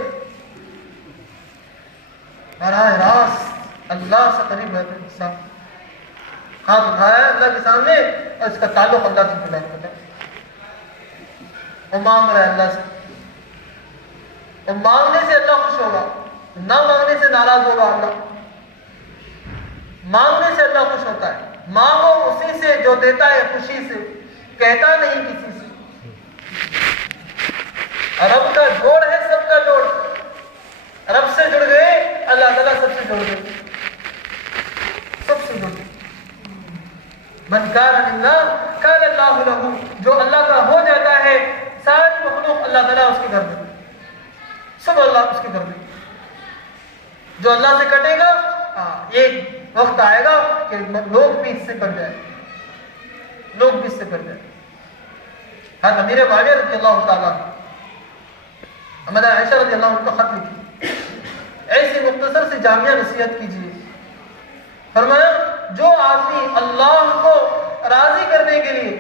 براہ راست اللہ سے قریب رہتا ہے انسان. ہاتھ اٹھایا ہے اللہ کے سامنے اور اس کا تعلق اللہ سے جڑا ہے. وہ مانگ رہا ہے اللہ سے. اور مانگنے سے اللہ خوش ہوگا، نہ مانگنے سے ناراض ہوگا اللہ. مانگنے سے اللہ خوش ہوتا ہے. مانگو اسی سے جو دیتا ہے خوشی سے، کہتا نہیں کسی سے. رب کا جوڑ ہے، سب کا جوڑ. رب سے جڑ گئے، اللہ تعالیٰ سب سے جوڑ گئے، سب سے جڑ گئے. من کان للہ کان اللہ لہ. جو اللہ کا ہو جاتا ہے ساری مخلوق اللہ تعالیٰ اس کے گھر میں، سب اللہ اس کے گھر میں. جو اللہ سے کٹے گا، ایک وقت آئے گا کہ لوگ بھی اس سے کٹ جائیں، لوگ بھی اس سے کٹ جائیں. حضرت امیر معاویہ رضی اللہ تعالیٰ ہمارا عائشہ رضی اللہ عنہ کو خط لکھی، ایسی مختصر سی جامعہ نصیحت کیجیے. فرمایا جو آدمی اللہ کو راضی کرنے کے لیے،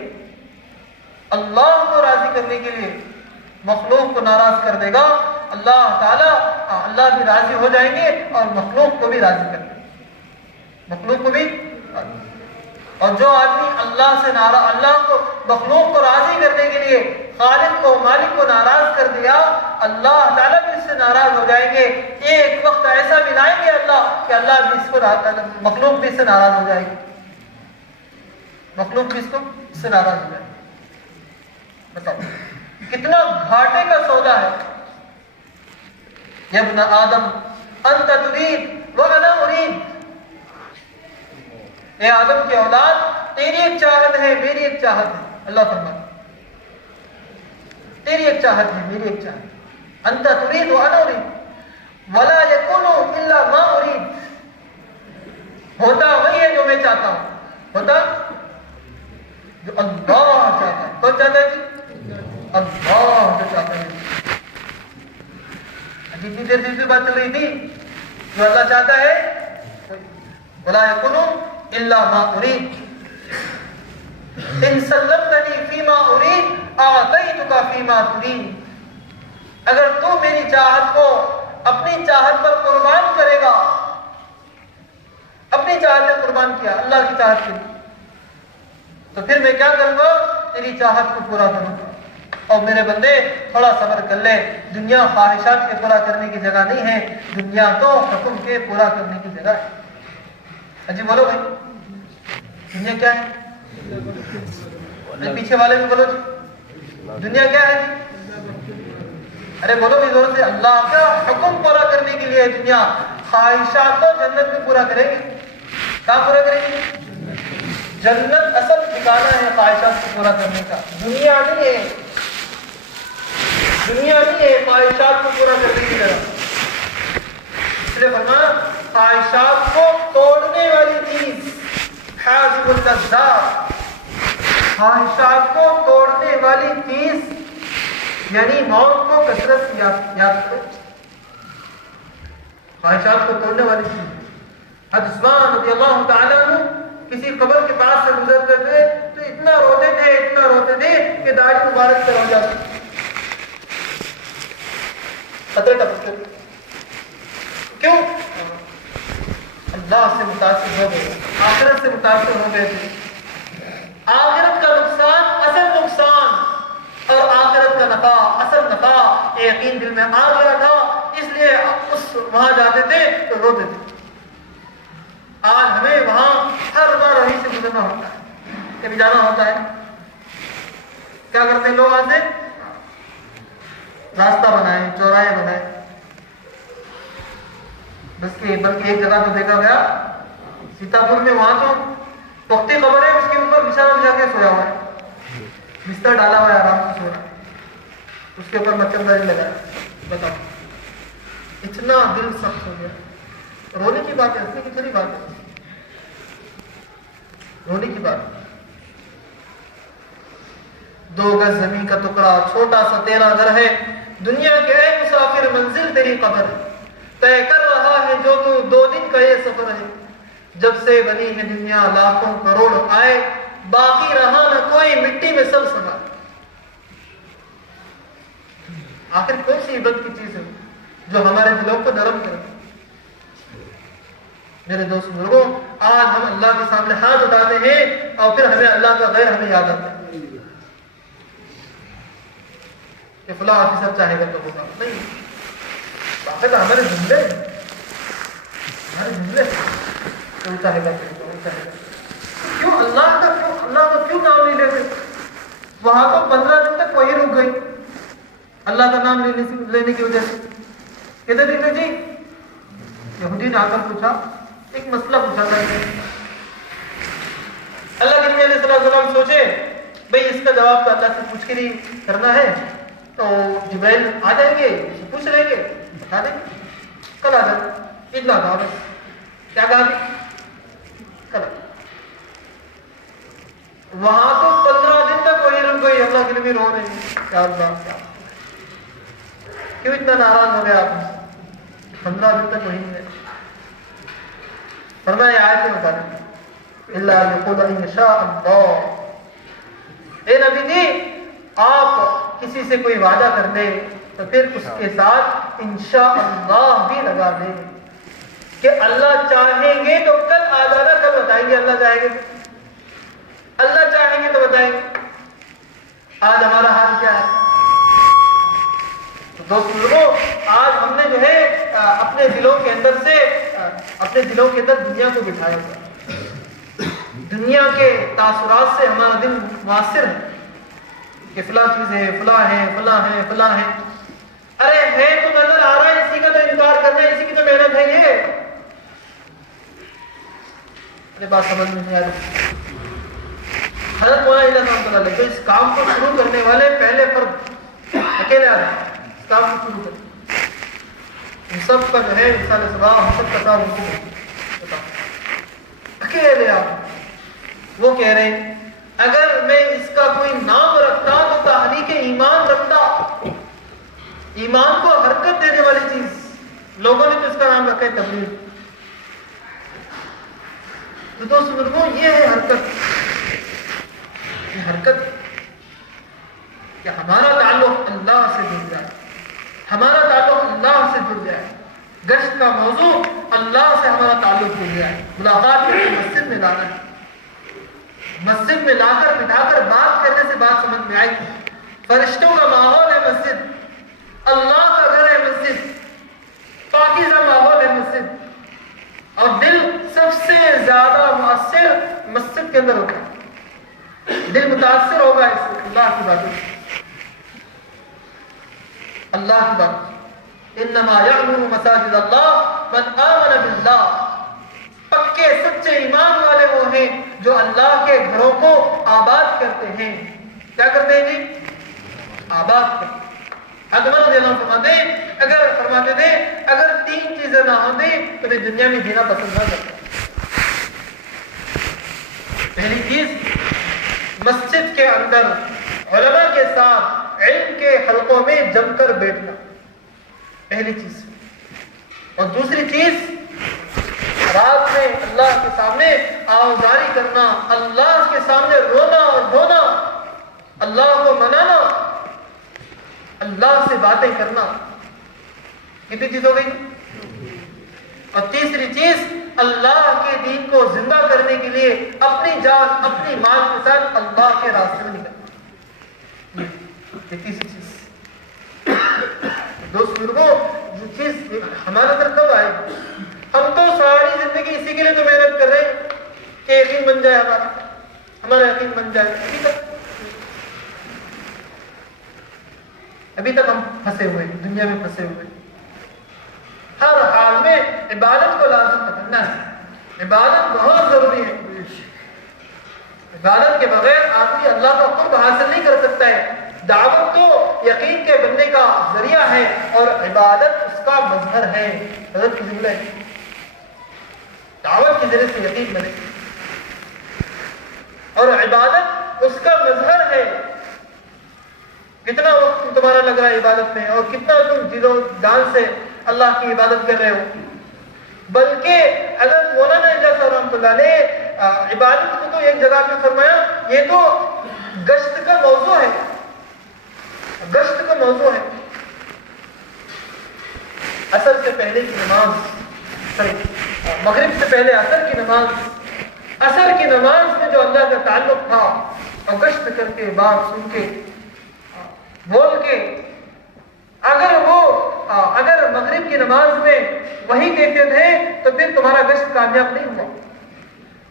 اللہ کو راضی کرنے کے لیے مخلوق کو ناراض کر دے گا، اللہ تعالیٰ اللہ بھی راضی ہو جائیں گے اور مخلوق کو بھی راضی کر دیں گے. مخلوق کو بھی. اور جو آدمی اللہ کو مخلوق کو راضی کرنے کے لیے خالق کو مالک کو ناراض کر دیا، اللہ تعالیٰ بھی اس سے ناراض ہو جائیں گے. ایک وقت ایسا بھی لائیں گے اللہ کہ اللہ بھی اس کو مخلوق بھی اس سے ناراض ہو جائے گی. مخلوق بھی اس سے ناراض ہو جائے گی. بتاؤ کتنا گھاٹے کا سودا ہے. یا ابن آدم انت ترید وانا ارید. اے آدم کی اولاد، تیری ایک چاہت ہے میری ایک چاہت ہے. اللہ فرماتا تیری ایک چاہت ہے میری ایک چاہت. انت ترید وانا ارید ولا یکون الا ما ارید. ہوتا وہی ہے جو میں چاہتا ہوں، ہوتا جو اللہ چاہتا ہے. کون چاہتا ہے جی؟ اللہ جو چاہتا ہے. جتنی دیر سے بات چل رہی تھی، جو اللہ چاہتا ہے ولا یکون الا ما ارید. ان سلمتنی فیما ارید اعطیتک فیما ترید. اگر تو میری چاہت کو اپنی چاہت پر قربان کرے گا، اپنی چاہت نے قربان کیا اللہ کی چاہت کے لیے، تو پھر میں کیا کروں گا؟ تیری چاہت کو پورا کروں گا. اور میرے بندے تھوڑا صبر کر لے. دنیا خواہشات کے پورا کرنے کی جگہ نہیں ہے، دنیا تو حکم کے پورا کرنے کی جگہ ہے. جی بولو بھائی، دنیا کیا ہے؟ پیچھے والے بھی بولو جی، دنیا کیا ہے جی؟ ارے بولو بھی زور سے. اللہ کا حکم پورا کرنے کے لیے دنیا. خواہشات تو جنت میں پورا کریں گے. کہاں پورا کریں گے؟ جنت اصل ٹھکانہ ہے خواہشات کو پورا کرنے کا، دنیا نہیں ہے، دنیا نہیں ہے خواہشات کو پورا کرنے کی جگہ۔ اس لیے فرمایا خواہشات کو توڑنے والی چیز حاضر اللذات، خواہشات کو توڑنے والی چیز یعنی موت کو کثرت سے یاد کرو۔ خواہشات کو توڑنے والی چیز، حضرت عثمان رضی اللہ تعالیٰ عنہ کسی قبر کے پاس سے گزرتے تھے تو اتنا روتے تھے کہ داڑھی مبارک سے ہو جاتی، قطرے ٹپکتے تھے۔ کیوں؟ اللہ سے متاثر ہو گئے، آخرت سے متاثر ہو گئے تھے۔ آخرت کا نقصان اصل نقصان اور آخرت کا نفع اصل نفع یقین دل میں آ گیا تھا، اس لیے وہاں جاتے تھے تو روتے تھے۔ آج ہمیں وہاں ہر بار وہیں سے گزرنا ہوتا ہے، کبھی جانا ہوتا ہے، کیا کرتے ہیں لوگ؟ آج سے راستہ بنائے، چوراہے بنائے، بلکہ ایک جگہ تو دیکھا گیا سیتاپور میں، وہاں تو پختی قبر ہے، اس کے اوپر بچھا بچھا کے سویا ہوا ہے، بستر ڈالا ہوا ہے، آرام سے سو رہا ہے، اس کے اوپر مچھردانی لگا ہے۔ بتاؤ اتنا دل سخت ہو گیا۔ رونے کی بات ہے، ہنسنے کی تھوڑی بات ہے، رونے کی بات ہے۔ 2 گز زمین کا ٹکڑا، چھوٹا سا تیرا گھر ہے، دنیا کے اے مسافر منزل تیری قبر ہے، طے کر رہا ہے جو تو 2 دن کا یہ سفر ہے، جب سے بنی ہے دنیا لاکھوں کروڑ آئے، باقی رہا نہ کوئی مٹی میں سب سما۔ آخر کون سی عبادت کی چیز ہے جو ہمارے دلوں کو نرم کرے؟ میرے دوست بزرگوں، آج ہم اللہ کے سامنے ہاتھ اٹھاتے ہیں اور پھر ہمیں اللہ کا غیر ہمیں یاد آتا ہے کہ فلاں آفیسر چاہے گا تو ہوگا، نہیں، باقاعدہ ہمارے جملے تو چاہے گا تو چاہے گا۔ کیوں اللہ کا کیوں نام نہیں لیتے؟ وہاں تو 15 دن تک وہی رک گئی اللہ کا نام لینے کی وجہ سے۔ کہتے تھے جی، یہودی نے آ کر پوچھا، ایک مسئلہ پوچھا تھا، اللہ کے نبی علیہ السلام سوچے بھئی اس کا جواب تو اللہ سے پوچھ کے نہیں کرنا ہے، تو جبرائیل آ جائیں گے، اسے پوچھ لیں گے، بتا دیں گے، کل آ جائیں، اتنا کہا بس۔ کیا کہا بھی؟ کل۔ وہاں تو 15 دن تک وہی رک گئی، اللہ کے نبی رو رہے ہیں، کیا اللہ کیا، کیوں اتنا ناراض ہو گیا آپ؟ 15 دن تک وہی ہے۔ فرمایا آیت میں بتا دیں، الا یقول ان شاء اللہ، اے نبی جی آپ کسی سے کوئی وعدہ کر دیں تو پھر اس کے ساتھ انشاءاللہ بھی لگا دیں کہ اللہ چاہیں گے تو کل آ جانا، کل بتائیں گے، اللہ چاہیں گے، اللہ چاہیں گے تو بتائیں گے۔ آج ہمارا حال کیا ہے؟ تو دوست لوگوں، آج ہم نے جو ہے اپنے دلوں کے اندر دنیا کو بٹھایا ہوا، دنیا کے تاثرات سے ہمارا دل متاثر ہے کہ فلاں چیز ہے، فلاں ہے، ارے ہے تو نظر آ رہا ہے، اسی کا تو انکار کرنا ہے، اسی کی تو محنت ہے، یہ میرے بات سمجھ میں نہیں آ رہی۔ حضرت مولانا رحمۃ اللہ علیہ، تو اس کام کو شروع کرنے والے پہلے فرد اکیلے آ رہے ہیں، اس کام کو شروع کریں، ہم سب کا جو ہے انسان سبا، ہم سب کا کام بتاؤ، اکیلے آپ وہ کہہ رہے ہیں اگر میں اس کا کوئی نام رکھتا تو تحریک ایمان رکھتا، ایمان کو حرکت دینے والی چیز، لوگوں نے تو اس کا نام رکھا ہے تبلیغ۔ تو دوست بزرگوں، یہ ہے حرکت کہ ہمارا تعلق اللہ سے جڑ جائے، ہمارا تعلق اللہ سے جڑ جائے، گشت کا موضوع اللہ سے ہمارا تعلق جڑ جائے، ملاقات کر کے مسجد میں لانا ہے، مسجد میں لا کر بٹھا کر بات کرنے سے بات سمجھ میں آئی، فرشتوں کا ماحول ہے مسجد، اللہ کا گھر ہے مسجد، پاکیزہ ماحول ہے مسجد، اور دل سب سے زیادہ مؤثر مسجد کے اندر ہوتا ہے، دل متاثر ہوگا اس سے اللہ کی باتوں سے، اللہ کی بات۔ انما یعمر مساجد اللہ من آمن باللہ، پکے سچے ایمان والے وہ ہیں جو اللہ کے گھروں کو آباد کرتے ہیں. کیا کرتے ہیں جی؟ آباد کرتے ہیں. حضرت رضی اللہ عنہ فرماتے تھے اگر 3 چیزیں نہ ہوتی تو میں دنیا میں جینا پسند نہ کرتا. پہلی چیز مسجد کے اندر علماء کے ساتھ علم کے حلقوں میں جم کر بیٹھنا، پہلی چیز. اور دوسری چیز رات میں اللہ کے سامنے آوازاری کرنا، اللہ کے سامنے رونا اور دھونا، اللہ کو منانا، اللہ سے باتیں کرنا. کتنی چیز ہو گئی؟ اور تیسری چیز اللہ کے دین کو زندہ کرنے کے لیے اپنی جان اپنی مال کے ساتھ اللہ کے راستے میں نکلنا. یہ تیسری چیز. دوست بزرگوں، یہ چیز ہمارے اندر کب آئے؟ ہم تو ساری زندگی اسی کے لیے تو محنت کر رہے ہیں کہ یقین بن جائے، ہمارا یقین بن جائے. ابھی تک ہم پھنسے ہوئے ہیں، دنیا میں پھنسے ہوئے ہیں. ہر حال میں عبادت کو لازم کرنا ہے. عبادت بہت ضروری ہے. عبادت کے بغیر آدمی اللہ کا قرب حاصل نہیں کر سکتا ہے. دعوت تو یقین کے بننے کا ذریعہ ہے اور عبادت اس کا مظہر ہے. حضرت کی جملہ ہے، دعوت کے ذریعے سے یقین بنے اور عبادت اس کا مظہر ہے. کتنا وقت تمہارا لگ رہا ہے عبادت میں اور کتنا تم دل و جان سے اللہ کی عبادت کر رہے ہو. بلکہ حضرت مولانا اجاز صاحب رحمۃ اللہ نے عبادت کو تو ایک جگہ پہ فرمایا یہ تو گشت کا موضوع ہے. گشت کا موضوع ہے. عصر سے پہلے کی نماز، مغرب سے پہلے عصر کی نماز، عصر کی نماز میں جو اللہ کا تعلق تھا اور گشت کر کے بات سن کے بول کے اگر مغرب کی نماز میں وہی کیفیت ہے تو پھر تمہارا گشت کامیاب نہیں ہوا.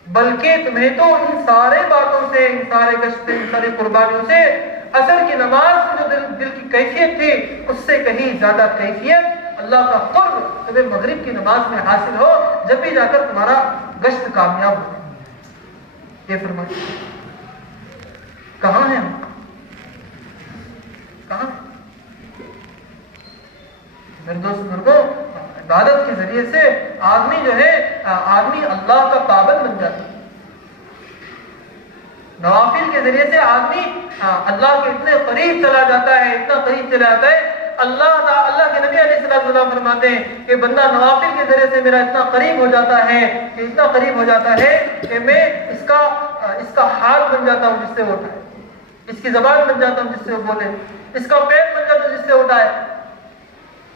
بلکہ تمہیں تو ان سارے باتوں سے، ان سارے گشت سے، ان ساری قربانیوں سے عصر کی نماز میں جو دل کی کیفیت تھی اس سے کہیں زیادہ کیفیت اللہ کا قرب تمہیں مغرب کی نماز میں حاصل ہو، جب بھی جا کر تمہارا گشت کامیاب ہو. یہ فرمائیے کہاں ہیں ہم؟ کہاں؟ میرے دوست بزرگوں، عبادت کے ذریعے سے آدمی جو ہے آدمی اللہ کا پابند بن جاتا ہے. نوافل کے ذریعے سے آدمی اللہ کے اتنے قریب چلا جاتا ہے، اتنا قریب چلا جاتا ہے. اللہ کے نبی علیہ السلام فرماتے ہیں کہ بندہ نوافل کے ذریعے سے میرا اتنا قریب ہو جاتا ہے کہ اتنا قریب ہو جاتا ہے کہ میں اس کا ہاتھ بن جاتا ہوں جس سے وہ اٹھائے، اس کی زبان بن جاتا ہوں جس سے وہ بولے، اس کا پیر بن جاتا ہوں جس سے اٹھائے.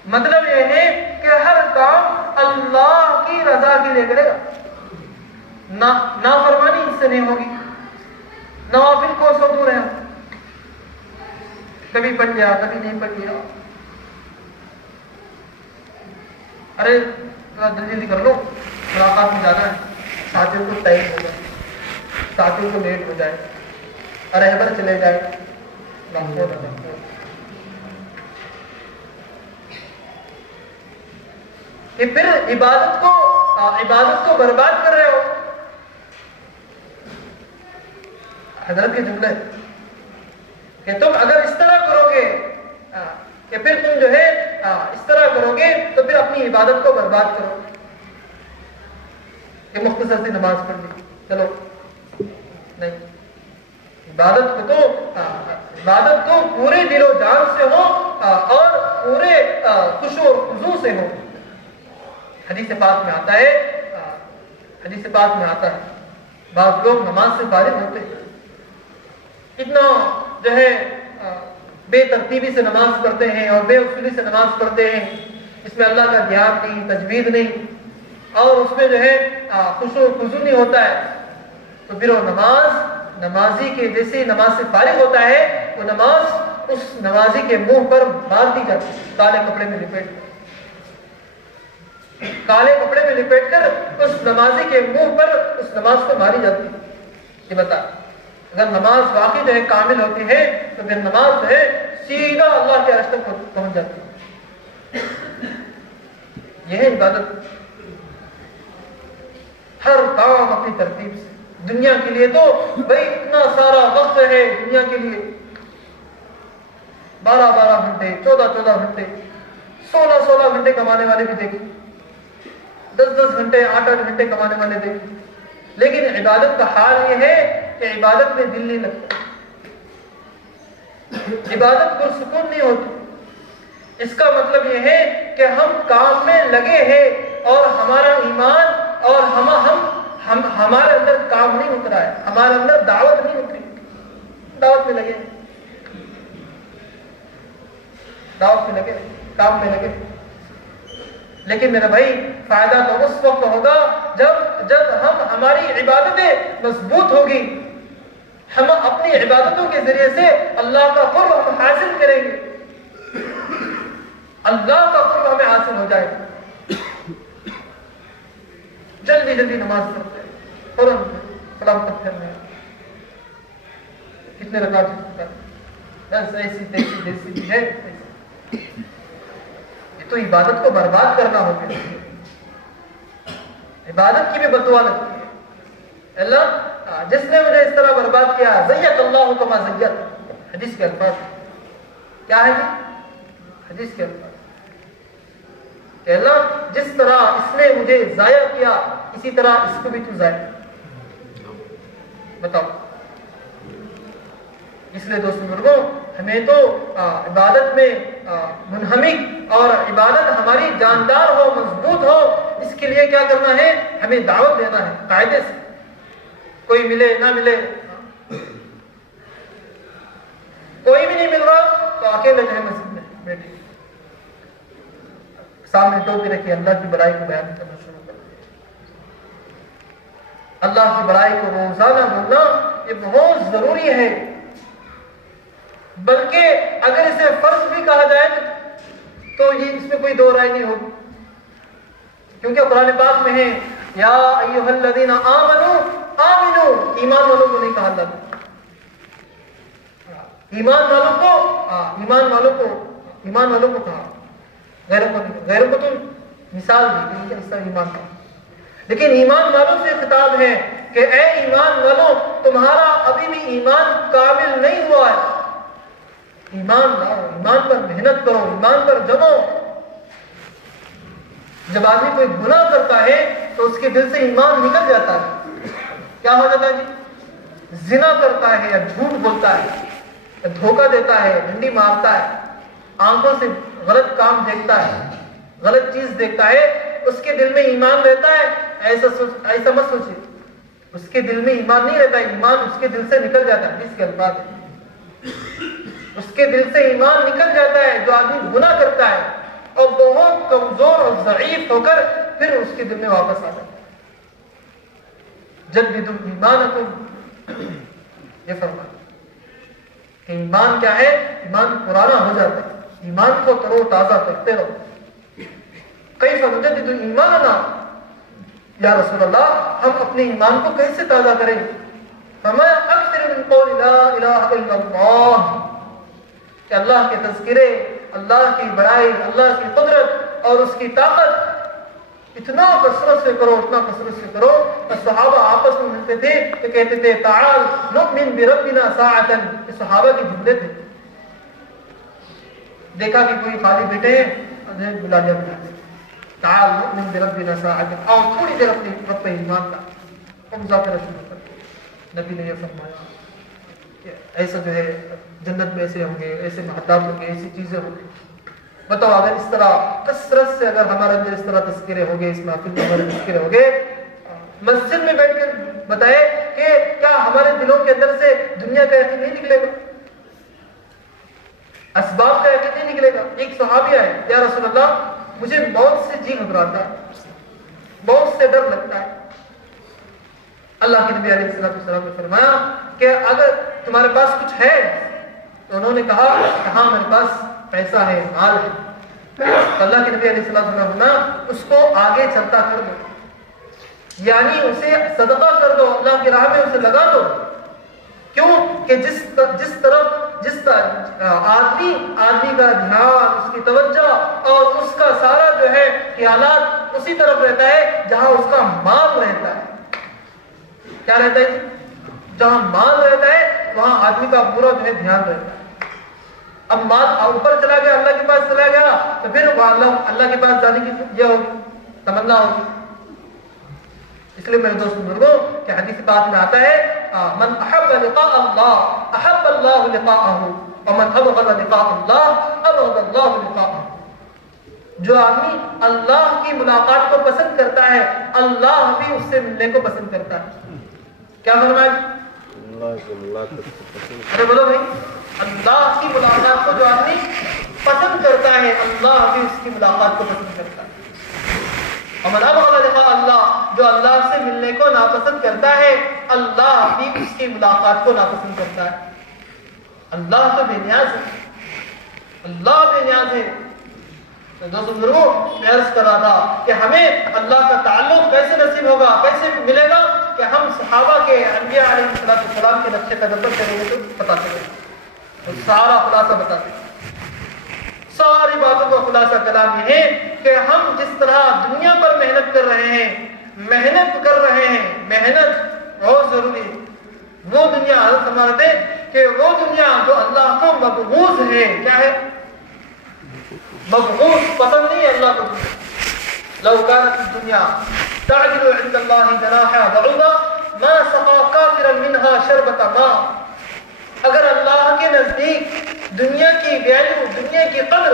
مطلب یہ ہے کہ ہر کام اللہ کی رضا کے لیے کرے گا. نافرمانی اس سے نہیں ہوگی. نوافل کو سو دور ہے، کبھی پڑھ لیا کبھی نہیں پڑھ لیا. ارے تھوڑا جلدی کر لو، ملاقات میں جانا ہے، ساتھیوں کو ٹائم ہو جائے، ساتھیوں کو لیٹ ہو جائے، رہبر چلے جائے. کہ پھر عبادت کو برباد کر رہے ہو. حضرت کے جملے کہ تم اگر اس طرح کرو گے کہ پھر تم جو ہے اس طرح کرو گے تو پھر اپنی عبادت کو برباد کرو. کہ مختصر سی نماز پڑھ لی چلو، نہیں. عبادت تو پورے دل و جان سے ہو اور پورے خشوع و خضوع سے ہو. حدیث پاک میں آتا ہے بعض لوگ نماز سے فارغ ہوتے ہیں، اتنا جو ہے بے ترتیبی سے نماز پڑھتے ہیں اور بے اصولی سے نماز پڑھتے ہیں، اس میں اللہ کا دھیان نہیں، تجوید نہیں، اور اس میں جو ہے خشوع و خضوع نہیں ہوتا ہے. تو پھر وہ نمازی کے جیسے نماز سے فارغ ہوتا ہے، وہ نماز اس نمازی کے منہ پر مار دی جاتی ہے، کالے کپڑے میں لپیٹ کر اس نمازی کے منہ پر اس نماز کو ماری جاتی ہے. یہ بتا، اگر نماز واقعی جو ہے کامل ہوتی ہے تو پھر نماز جو ہے سیدھا اللہ کے عرش تک پہنچ جاتی ہے. یہ ہے عبادت. ہر کام اپنی ترتیب سے، دنیا کے لیے تو بھائی اتنا سارا وقت ہے دنیا کے لیے، 12 گھنٹے، 14 گھنٹے، 16 گھنٹے کمانے والے بھی دیکھیں، 10 گھنٹے، 8 گھنٹے کمانے والے دیکھیں، لیکن عبادت کا حال یہ ہے کہ عبادت میں دل نہیں لگتا، عبادت پرسکون نہیں ہوتی۔ اس کا مطلب یہ ہے کہ ہم کام میں لگے ہیں اور ہمارا ایمان اور ہمارے اندر کام نہیں اترا ہے، ہمارے اندر دعوت نہیں اتری، دعوت میں لگے، دعوت میں لگے، کام میں لگے۔ لیکن میرے بھائی فائدہ تو اس وقت ہوگا جب ہماری عبادتیں مضبوط ہوگی، ہم اپنی عبادتوں کے ذریعے سے اللہ کا قرب ہم حاصل کریں گے، اللہ کا قرب ہمیں حاصل ہو جائے گا۔ جلدی نماز پڑھتے ہیں، فوراً سلام تک کرنا ہے، کتنے رکعت ہے، بس ایسی تیسی ہے، یہ تو عبادت کو برباد کرنا ہو گیا، عبادت کی بھی بددعا لگتی ہے، اللہ جس نے مجھے اس طرح برباد کیا، زیت اللہ کما زیت، حدیث کے الفاظ کیا ہے جی؟ حدیث کے الفاظ کہ اللہ جس طرح اس نے مجھے ضائع کیا اسی طرح اس کو بھی تو ضائع، بتاؤ۔ اس لیے دوست بزرگوں ہمیں تو عبادت میں منہمک اور عبادت ہماری جاندار ہو، مضبوط ہو، اس کے لیے کیا کرنا ہے؟ ہمیں دعوت دینا ہے قاعدے سے، کوئی ملے نہ ملے، کوئی بھی نہیں مل رہا تو اکیلے جو ہے مسجد میں بیٹھے، سامنے ٹوپی رکھی، اللہ کی بڑائی کو بیان کرنا شروع کر دیا۔ اللہ کی بڑائی کو روزانہ بولنا یہ بہت ضروری ہے، بلکہ اگر اسے فرض بھی کہا جائے تو یہ اس میں کوئی دو رائے نہیں ہوگی، کیونکہ قرآن پاک میں ہے یا ایھا الذین آمنوا آمنوا، ایمان والوں کو نہیں کہا اللہ نے، ایمان والوں کو کہا، غیروں کو تو مثال دی کہ اس طرح ایمان کا، لیکن ایمان والوں سے خطاب ہے کہ اے ایمان والوں تمہارا ابھی بھی ایمان کامل نہیں ہوا ہے، ایمان لاؤ، ایمان پر محنت کرو، ایمان پر جمو۔ جب آدمی کوئی گناہ کرتا ہے تو اس کے دل سے ایمان نکل جاتا ہے، کیا ہو جاتا ہے جی؟ زنا کرتا ہے یا جھوٹ بولتا ہے یا دھوکہ دیتا ہے، ڈنڈی مارتا ہے، آنکھوں سے غلط کام دیکھتا ہے، غلط چیز دیکھتا ہے، اس کے دل میں ایمان رہتا ہے؟ ایسا مت سوچیے، اس کے دل میں ایمان نہیں رہتا، ایمان اس کے دل سے نکل جاتا ہے، اس کے الفاظ ہے، اس کے دل سے ایمان نکل جاتا ہے۔ جو آدمی گناہ کرتا ہے اور بہت کمزور اور ضعیف ہو کر پھر اس کے دل میں واپس آ جاتا ہے، جددوا ایمانکم، یہ فرمایا کہ ایمان کیا ہے؟ ایمان پرانا ہو جاتا ہے، ایمان کو ترو تازہ کرتے رہو۔ کیف نجدد ایماننا، یا رسول اللہ ہم اپنے ایمان کو کیسے تازہ کریں؟ فرمایا اکثر من قول لا الہ الا اللہ، کہ اللہ کے تذکرے، اللہ کی بڑائی، اللہ کی قدرت اور اس کی طاقت اتنا کثرت سے کرو، اتنا کثرت سے کرو۔ صحابہ آپس میں ملتے تھے تو کہتے تھے تعال نؤمن بربنا ساعتا، یہ صحابہ کی جملے تھے۔ دیکھا کہ کوئی خالی بیٹھے ہیں، بلا لیا، تعال نؤمن بربنا ساعتا، اور تھوڑی دیر اپنے رب پہ ایمان کا مذاکرہ شروع کر دیا۔ نبی نے یہ فرمایا کہ ایسا جو ہے جنت میں ایسے ہوں گے، ایسے محتاب ہوں گے، ایسی چیزیں ہوں گی۔ بتاؤ اگر اس طرح کثرت سے اگر ہمارے اندر اس طرح تذکرے ہو گئے، اس محفل میں ہمارے تذکرے ہو گئے، مسجد میں بیٹھ کر بتائے کہ کیا ہمارے دلوں کے اندر سے دنیا کا یقین نہیں نکلے گا، اسباب کا یقین نہیں نکلے گا؟ ایک صحابی آئے، یا رسول اللہ مجھے موت سے جی گھبراتا ہے، موت سے ڈر لگتا ہے۔ اللہ کے نبی علیہ السلام نے فرمایا کہ اگر تمہارے پاس کچھ ہے، تو انہوں نے کہا کہ ہاں میرے پاس پیسہ ہے، مال ہے۔ تو اللہ کے نبی علیہ السلام نے فرمایا اس کو آگے چلتا کر دو، یعنی اسے صدقہ کر دو، اللہ کی راہ میں اسے لگا دو۔ کیوں کہ جس آدمی کا دھیان، اس کی توجہ اور اس کا سارا جو ہے خیالات اسی طرف رہتا ہے جہاں اس کا مال رہتا ہے۔ کیا رہتا ہے؟ جہاں مال رہتا ہے وہاں آدمی کا پورا جو ہے دھیان رہتا ہے. اب مال اوپر چلا گیا، اللہ کے پاس چلا گیا، تو پھر وہ اللہ کے پاس جانے کی یہ ہوگی، تمنا ہوگی. اس لیے میرے دوست بزرگوں کہ حدیث پاک میں آتا ہے من احب لقاء اللہ احب اللہ لقاءہ ومن ابغض لقاء اللہ ابغض اللہ لقاءہ. جو آدمی اللہ کی ملاقات کو پسند کرتا ہے اللہ بھی اس سے ملنے کو پسند کرتا ہے. کیا فرمایا؟ ارے بولو بھائی، اللہ کی ملاقات کو جو آدمی پسند کرتا ہے اللہ بھی اس کی ملاقات کو پسند کرتا ہے. ومن ابغض لقاء اللہ، جو اللہ سے ملنے کو ناپسند کرتا ہے اللہ بھی اس کی ملاقات کو ناپسند کرتا ہے. اللہ تو بے نیاز ہے، اللہ بے نیاز ہے. دوستو بزرگوں، میں عرض کر رہا تھا کہ ہمیں اللہ کا تعلق کیسے نصیب ہوگا، کیسے ملے گا کہ ہم صحابہ کے انبیاء علیہ السلام کے نقش قدم پر چلیں گے تو پتا چلے گا. سارا خلاصہ بتاتے ہیں، ساری باتوں کا خلاصہ کلام یہ ہے کہ ہم جس طرح دنیا پر محنت کر رہے ہیں، محنت بہت ضروری ہے. وہ دنیا حضرت فرماتے ہیں کہ وہ دنیا جو اللہ کو مبغوض ہے، کیا ہے؟ مبغوض، پسند نہیں ہے اللہ کو. لو كانت الدنيا تعدل عند الله جناح بعوضة ما سقى كافرا منها شربة ماء. اگر اللہ کے نزدیک دنیا کی ویلیو، دنیا کی قدر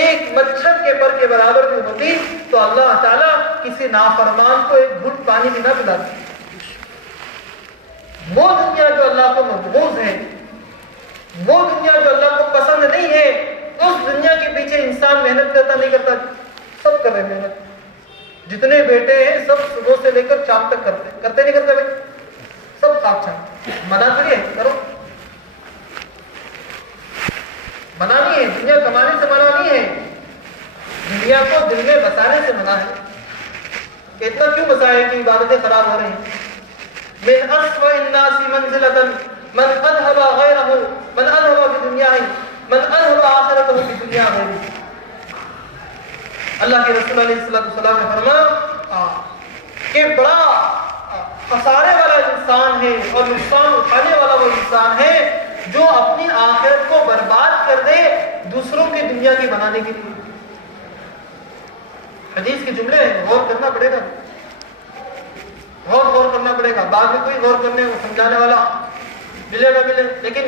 ایک مچھر کے پر کے برابر بھی ہوتی تو اللہ تعالیٰ کسی نافرمان کو ایک گھٹ پانی بھی نہ پلاتی. وہ دنیا جو اللہ کو مبغوض ہے، وہ دنیا جو اللہ کو پسند نہیں ہے، اس دنیا کے پیچھے انسان محنت کرتا نہیں کرتا؟ سب کر رہے ہیں محنت. جتنے بیٹے ہیں سب صبح سے لے کر شام تک کرتے نہیں کرتے بھائی؟ سب خواب چھاپ منع کریے، کرو. منع نہیں ہے، دنیا کمانے سے منع نہیں ہے، دنیا کو دل میں بسانے سے منع ہے. کہ اتنا کیوں بسائے کہ عبادتیں خراب ہو رہی ہیں. من اسوأ الناس منزلة من اذهب غيره من اذهب بدنياه من اذهب آخرته بدنيا غيره. اللہ کے رسول علیہ السلام نے فرمایا کہ بڑا خسارے والا انسان ہے اور نقصان اٹھانے والا وہ انسان ہے جو اپنی آخرت کو برباد کر دے دوسروں کی دنیا کی بنانے کے لیے. حدیث کے جملے ہیں، غور کرنا پڑے گا، غور کرنا پڑے گا. بعد میں کوئی غور کرنے کو سمجھانے والا ملے گا لیکن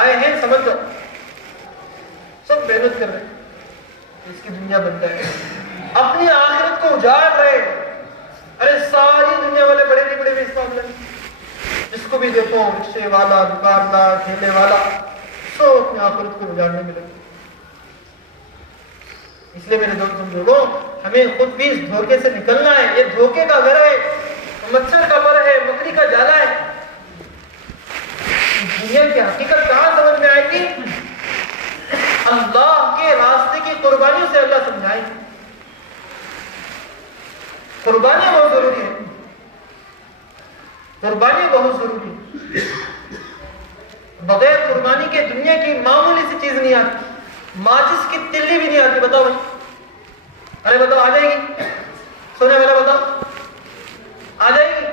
آئے ہیں سمجھ کر، سب محنت کر رہے ہیں اس کی دنیا بنتا ہے، اپنی آخرت کو اجاڑ رہے. ارے ساری دنیا والے بڑے نہیں بڑے بھی اس معاملے میں، جس کو بھی دیکھو رکشے والا، دکاندار، ٹھیلے والا، سب اپنی آخرت کو اجاڑنے میں لگے. اس لیے میرے دوست بزرگوں، ہمیں خود بھی اس دھوکے سے نکلنا ہے. یہ دھوکے کا گھر ہے، مچھر کا پر ہے، مکڑی کا جالا ہے. دنیا کی حقیقت کہاں سمجھ میں آئے گی؟ اللہ کے راستے کی قربانیوں سے اللہ سمجھائے. قربانی بہت ضروری ہے، قربانی بہت ضروری ہے. بغیر قربانی کے دنیا کی معمولی سی چیز نہیں آتی. ماچس کی تلی بھی نہیں آتی. بتاؤ بھائی، ارے بتاؤ آ جائے گی؟ سونے والا بتاؤ آ جائے گی؟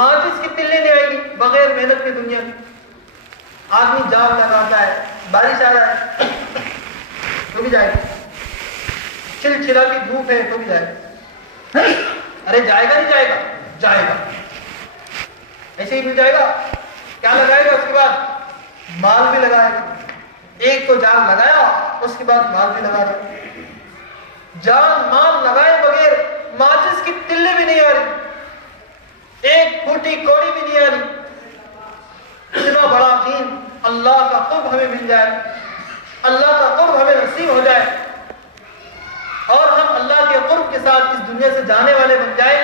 ماچس کی تلی نہیں آئے گی بغیر محنت کی دنیا کی. آدمی جال لگاتا ہے، بارش آ رہا ہے تو بھی جائے گا، چلچلا کی دھوپ ہے تو بھی جائے گا. ارے جائے گا نہیں جائے گا؟ جائے گا. ایسے ہی مل جائے گا. کیا لگائے گا؟ اس کے بعد مال بھی لگائے گا. ایک تو جان لگایا، اس کے بعد مال بھی لگا دیا. جان مال لگائے بغیر ماچس کی تلے بھی نہیں آ رہی، ایک پھوٹی کوڑی بھی نہیں آ رہی. اتنا بڑا دین، اللہ کا قرب ہمیں مل جائے، اللہ کا قرب ہمیں نصیب ہو جائے اور ہم اللہ کے قرب کے ساتھ اس دنیا سے جانے والے بن جائیں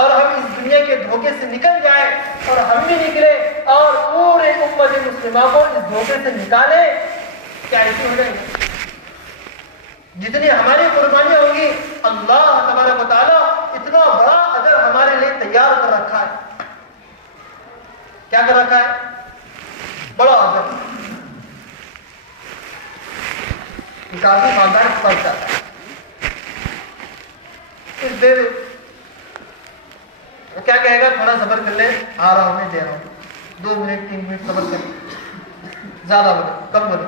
اور ہم اس دنیا کے دھوکے سے نکل جائیں اور ہم بھی نکلے اور پورے امت مسلمہ کو اس دھوکے سے نکالے. کیا ایسی ہو جائے گی؟ جتنی ہماری قربانیاں ہوں گی اللہ تبارک و تعالیٰ اتنا بڑا اجر ہمارے لیے تیار کر رکھا ہے. کیا کر رکھا ہے؟ بڑا اجر. کافی مالدار پڑتا ہے. وہ کیا کہے گا؟ تھوڑا صبر کر لے، آ رہا ہوں میں، دے رہا ہوں، 2 منٹ 3 منٹ صبر کر، زیادہ بولے کم بولے۔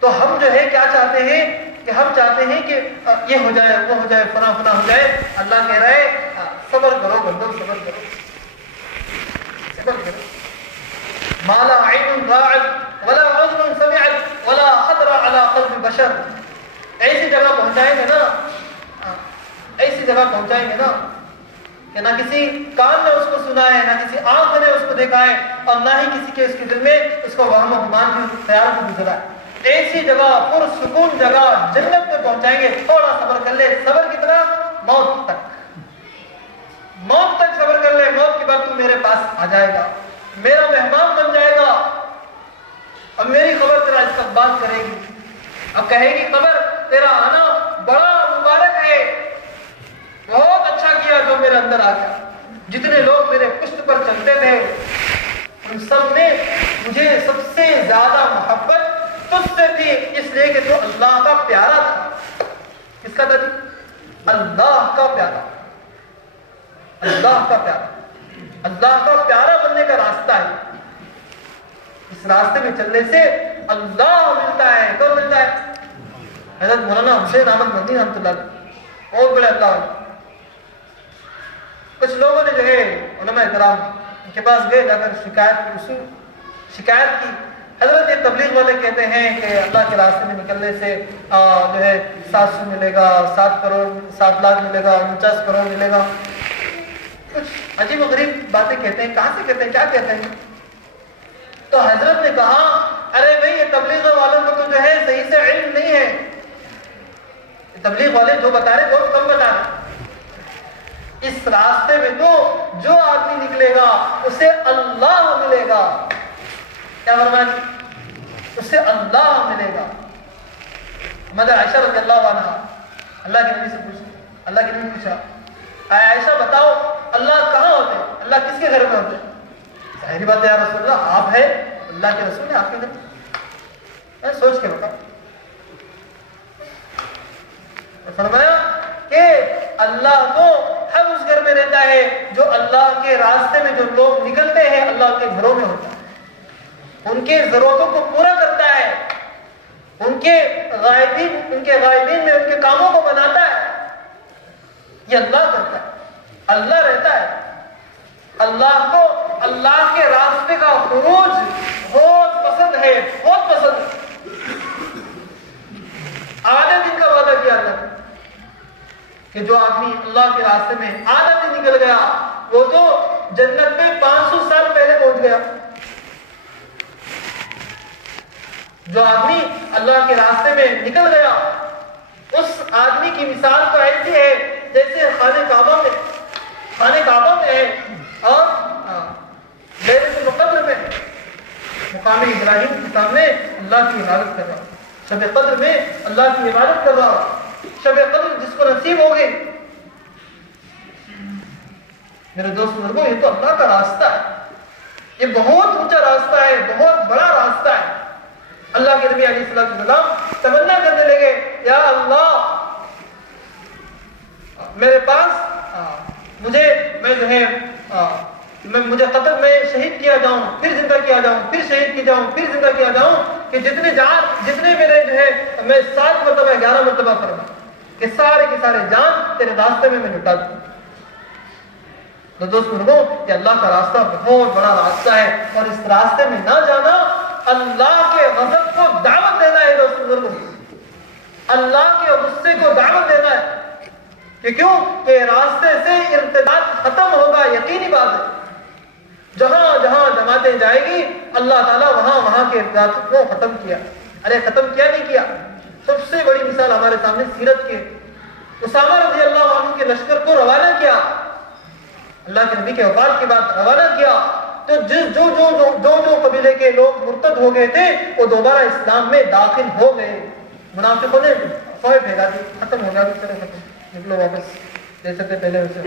تو ہم جو ہے کیا چاہتے ہیں کہ ہم چاہتے ہیں کہ یہ ہو جائے، وہ ہو جائے، فنا فنا ہو جائے۔ اللہ کہہ رہا ہے صبر کرو بندو، صبر کرو، صبر کرو۔ ما لا عین رأت ولا اذن سمعت ولا خطر على قلب بشر۔ ایسی جگہ پہنچائیں گے نا، ایسی جگہ پہنچائیں گے نا کہ نہ کسی کان نے اس کو سنا ہے، نہ کسی آنکھ نے اس کو دیکھا ہے، اور نہ ہی کسی کے اس کے دل میں اس کو وہم و گمان کی خیال بھی گزرا ہے۔ ایسی جگہ، پرسکون جگہ، جنت میں پہنچائیں گے۔ تھوڑا صبر کر لے، صبر کتنا؟ موت تک، موت تک صبر کر لے۔ موت کے بعد تو میرے پاس آ جائے گا، میرا مہمان بن جائے گا، اب میری خبر تیرا استقبال کرے گی، اب کہے گی قبر تیرا آنا بڑا مبارک ہے، بہت اچھا کیا جو میرے اندر آ گیا۔ جتنے لوگ میرے پشت پر چلتے تھے ان سب نے مجھے سب سے زیادہ محبت تجھ سے تھی، اس لیے کہ تو اللہ کا پیارا تھا۔ کس کا تھا؟ اللہ کا پیارا، اللہ کا پیارا۔ اللہ کا پیارا بننے کا راستہ ہے، اس راستے میں چلنے سے اللہ ملتا ہے۔ کون ملتا ہے؟ حضرت مولانا حسین احمد مدنی رحمۃ اللہ علیہ، بہت بڑے اللہ والے۔ کچھ لوگوں نے جو ہے علماء کرام کے پاس گئے، جا کر شکایت کی، حضرت یہ تبلیغ والے کہتے ہیں کہ اللہ کے راستے میں نکلنے سے جو ہے 700 ملے گا، 7 لاکھ ملے گا، 49 کروڑ ملے گا۔ کچھ عجیب و غریب باتیں کہتے ہیں، کہاں سے کہتے ہیں، کیا کہتے ہیں؟ تو حضرت نے کہا ارے بھائی یہ تبلیغ والوں کو تو جو ہے صحیح سے علم نہیں ہے، تبلیغ والے جو بتا رہے بہت کم بتا رہے۔ اس راستے میں تو جو آدمی نکلے گا اسے اللہ ملے گا۔ کیا فرمایا؟ اسے اللہ ملے گا۔ مدر عائشہ رضی اللہ عنہ اللہ کے نبی سے پوچھا، عائشہ بتاؤ اللہ کہاں ہوتے ہیں؟ اللہ کس کے گھر میں ہوتے ہیں؟ ظاہری بات ہے یا رسول اللہ، آپ ہیں اللہ کے رسول ہیں، آپ کے گھر میں سوچ کے بتاؤ۔ فرمایا کہ اللہ تو ہر اس گھر میں رہتا ہے جو اللہ کے راستے میں جو لوگ نکلتے ہیں اللہ کے گھروں میں ہوتا ہے، ان کے ضرورتوں کو پورا کرتا ہے، ان کے غائبین میں ان کے کاموں کو بناتا ہے۔ یہ اللہ کرتا ہے، اللہ رہتا ہے۔ اللہ کو اللہ کے راستے کا خروج بہت پسند ہے، بہت پسند ہے۔ آدھے دن کا وعدہ کیا اللہ نے کہ جو آدمی اللہ کے راستے میں آدھا دن نکل گیا وہ تو جنت میں 500 سال پہلے پہنچ گیا۔ جو آدمی اللہ کے راستے میں نکل گیا اس آدمی کی مثال تو ایسی ہے جیسے خانہ کعبہ میں ہے اور بیت المقدس میں مقام ابراہیم کے سامنے اللہ کی عبادت کر رہا ہوں، شب قدر میں اللہ کی عبادت کر رہا ہوں۔ شب قدر جس کو نصیب ہو گئی، میرے دوست بزرگوں، یہ تو اللہ کا راستہ ہے، یہ بہت اونچا راستہ ہے، بہت بڑا راستہ ہے۔ اللہ کے نبی علیہ السلام تمنا کرنے لگے، یا اللہ میرے پاس مجھے قتل میں شہید کیا جاؤں، پھر زندہ کیا جاؤں، پھر شہید کیا جاؤں، پھر زندہ کیا جاؤں، کہ جتنے میرے جو ہے میں 7 مرتبہ 11 مرتبہ فرما کہ سارے کے سارے جان تیرے راستے میں لٹا دوں۔ تو دوست بزرگوں، یہ اللہ کا راستہ بہت بڑا راستہ ہے، اور اس راستے میں نہ جانا اللہ کے غضب کو دعوت دینا ہے۔ دوست بزرگوں، اللہ کے غصے کو دعوت دینا ہے، کہ کیوں کہ راستے سے ارتداد ختم ہوگا، یقینی بات ہے۔ جہاں جہاں جماعتیں جائے گی اللہ تعالیٰ وہاں کے ارتداد کو ختم کیا۔ ارے ختم کیا نہیں کیا؟ سب سے بڑی مثال ہمارے سامنے سیرت کے اسامہ رضی اللہ عنہ کے لشکر کو روانہ کیا، اللہ کے نبی کے وفات کے بعد روانہ کیا، تو جو قبیلے کے لوگ مرتد ہو گئے تھے وہ دوبارہ اسلام میں داخل ہو گئے۔ منافقوں نے فوج بھیجا دی، ختم ہو گیا، چلو ختم، نکلو واپس، جیسے تھے پہلے ویسے۔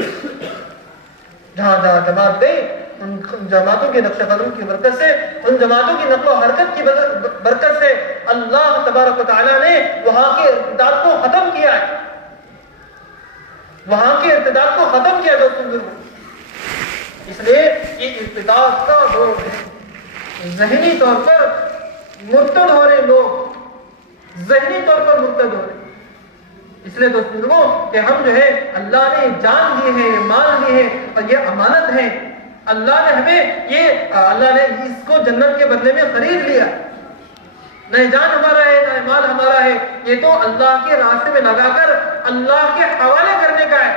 جہاں جہاں جماعت گئی ان جماعتوں کے نقش قدم کی برکت سے، ان جماعتوں کی نقل و حرکت کی برکت سے اللہ تبارک و تعالیٰ نے وہاں کے ارتداد کو ختم کیا ہے۔ وہاں کے ارتداد کو ختم کیا دوستوں بزرگوں. اس لیے یہ ارتداد کا دور ہے. ذہنی طور پر مرتد ہو رہے لوگ, ذہنی طور پر مرتد ہو رہے. اس لیے دوستوں بزرگوں کہ ہم جو ہے اللہ نے جان دی ہے, مال دی ہے, اور یہ امانت ہے. اللہ نے ہمیں اللہ نے اس کو جنت کے بدلے میں خرید لیا. نہ جان ہمارا ہے نہ مال ہمارا ہے, یہ تو اللہ کے راستے میں لگا کر اللہ کے حوالے کرنے کا ہے.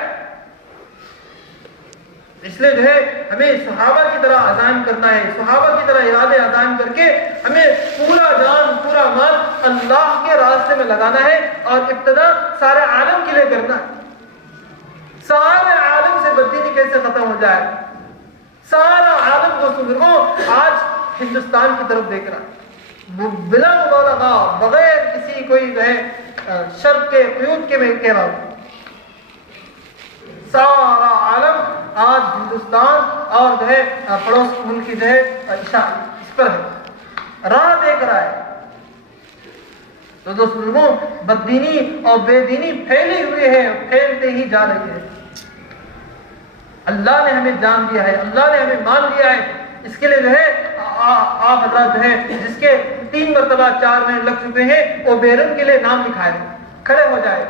اس لیے جو ہے ہمیں صحابہ کی طرح عزائم کرنا ہے, صحابہ کی طرح ارادے عزائم کر کے ہمیں پورا جان پورا مال اللہ کے راستے میں لگانا ہے, اور ابتدا سارے عالم کے لیے کرنا ہے. سارے عالم سے بددینی کیسے ختم ہو جائے. سارا عالم دوستوں بزرگوں آج ہندوستان کی طرف دیکھ رہا ہے, بلا مبالغہ, بغیر کسی کوئی جو ہے شرط کے قیود کے میں کہہ رہا ہوں. سارا عالم آج ہندوستان اور جو ہے پڑوس ملک کی جو ہے اس پر ہے, راہ دیکھ رہا ہے. تو دوستوں بددینی اور بے دینی پھیلی ہوئی ہے, پھیلتے ہی جا رہی ہے. اللہ نے ہمیں جان دیا ہے, اللہ نے ہمیں مان دیا ہے. اس کے لیے جو ہے آپ حضرات جو ہے جس کے 3 مرتبہ 4 مہینے لگ چکے ہیں وہ بیرن کے لیے نام لکھائے, کھڑے ہو جائے.